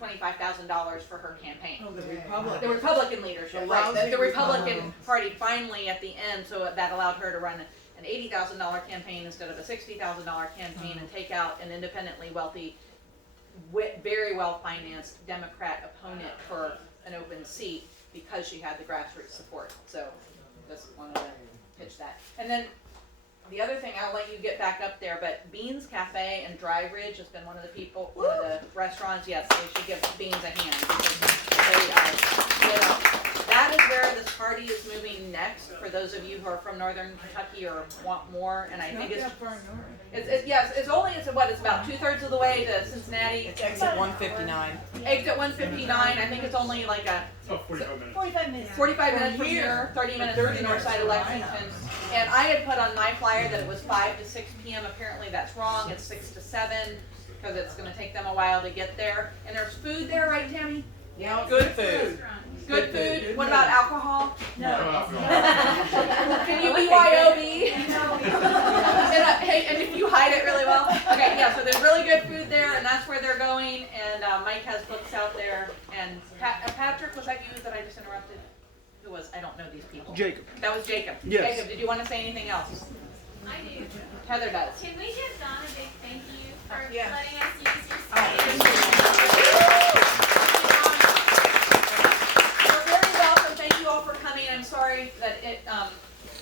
$25,000 for her campaign. Oh, the Republican. The Republican leadership, The right? lousy The Republican Republicans. Party finally at the end, so that allowed her to run an $80,000 campaign instead of a $60,000 campaign and take out an independently wealthy, very well financed Democrat opponent for an open seat because she had the grassroots support. So just wanted to pitch that. And then the other thing, I'll let you get back up there, but Beans Cafe in Dry Ridge has been one of the restaurants. Yes, they should give Beans a hand because they are, that is where this party is moving next. For those of you who are from Northern Kentucky or want more, and I think it's about 2/3 of the way to Cincinnati. It's exit 159. Exit 159. I think it's only like a 45 minutes. 45 minutes. 45 minutes from here, 30 minutes from the north side of Lexington. And I had put on my flyer that it was 5 to 6 p.m. Apparently that's wrong. It's 6 to 7 because it's going to take them a while to get there. And there's food there, right, Tammy? Yeah, good food. Good food. What about alcohol? No. Can you BYOB? And if you hide it really well. Okay, yeah, so there's really good food there, and that's where they're going. And Mike has books out there. And Patrick, was that you that I just interrupted? Who was? I don't know these people. Jacob. That was Jacob. Yes. Jacob, did you want to say anything else? I do. Heather does. Can we give Don a big thank you for Yeah. letting us use your space? You're very welcome. Thank you all for coming. I'm sorry that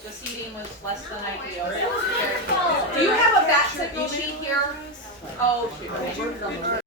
the seating was less than ideal. Do you have a bat signal sheet here? Oh, shoot.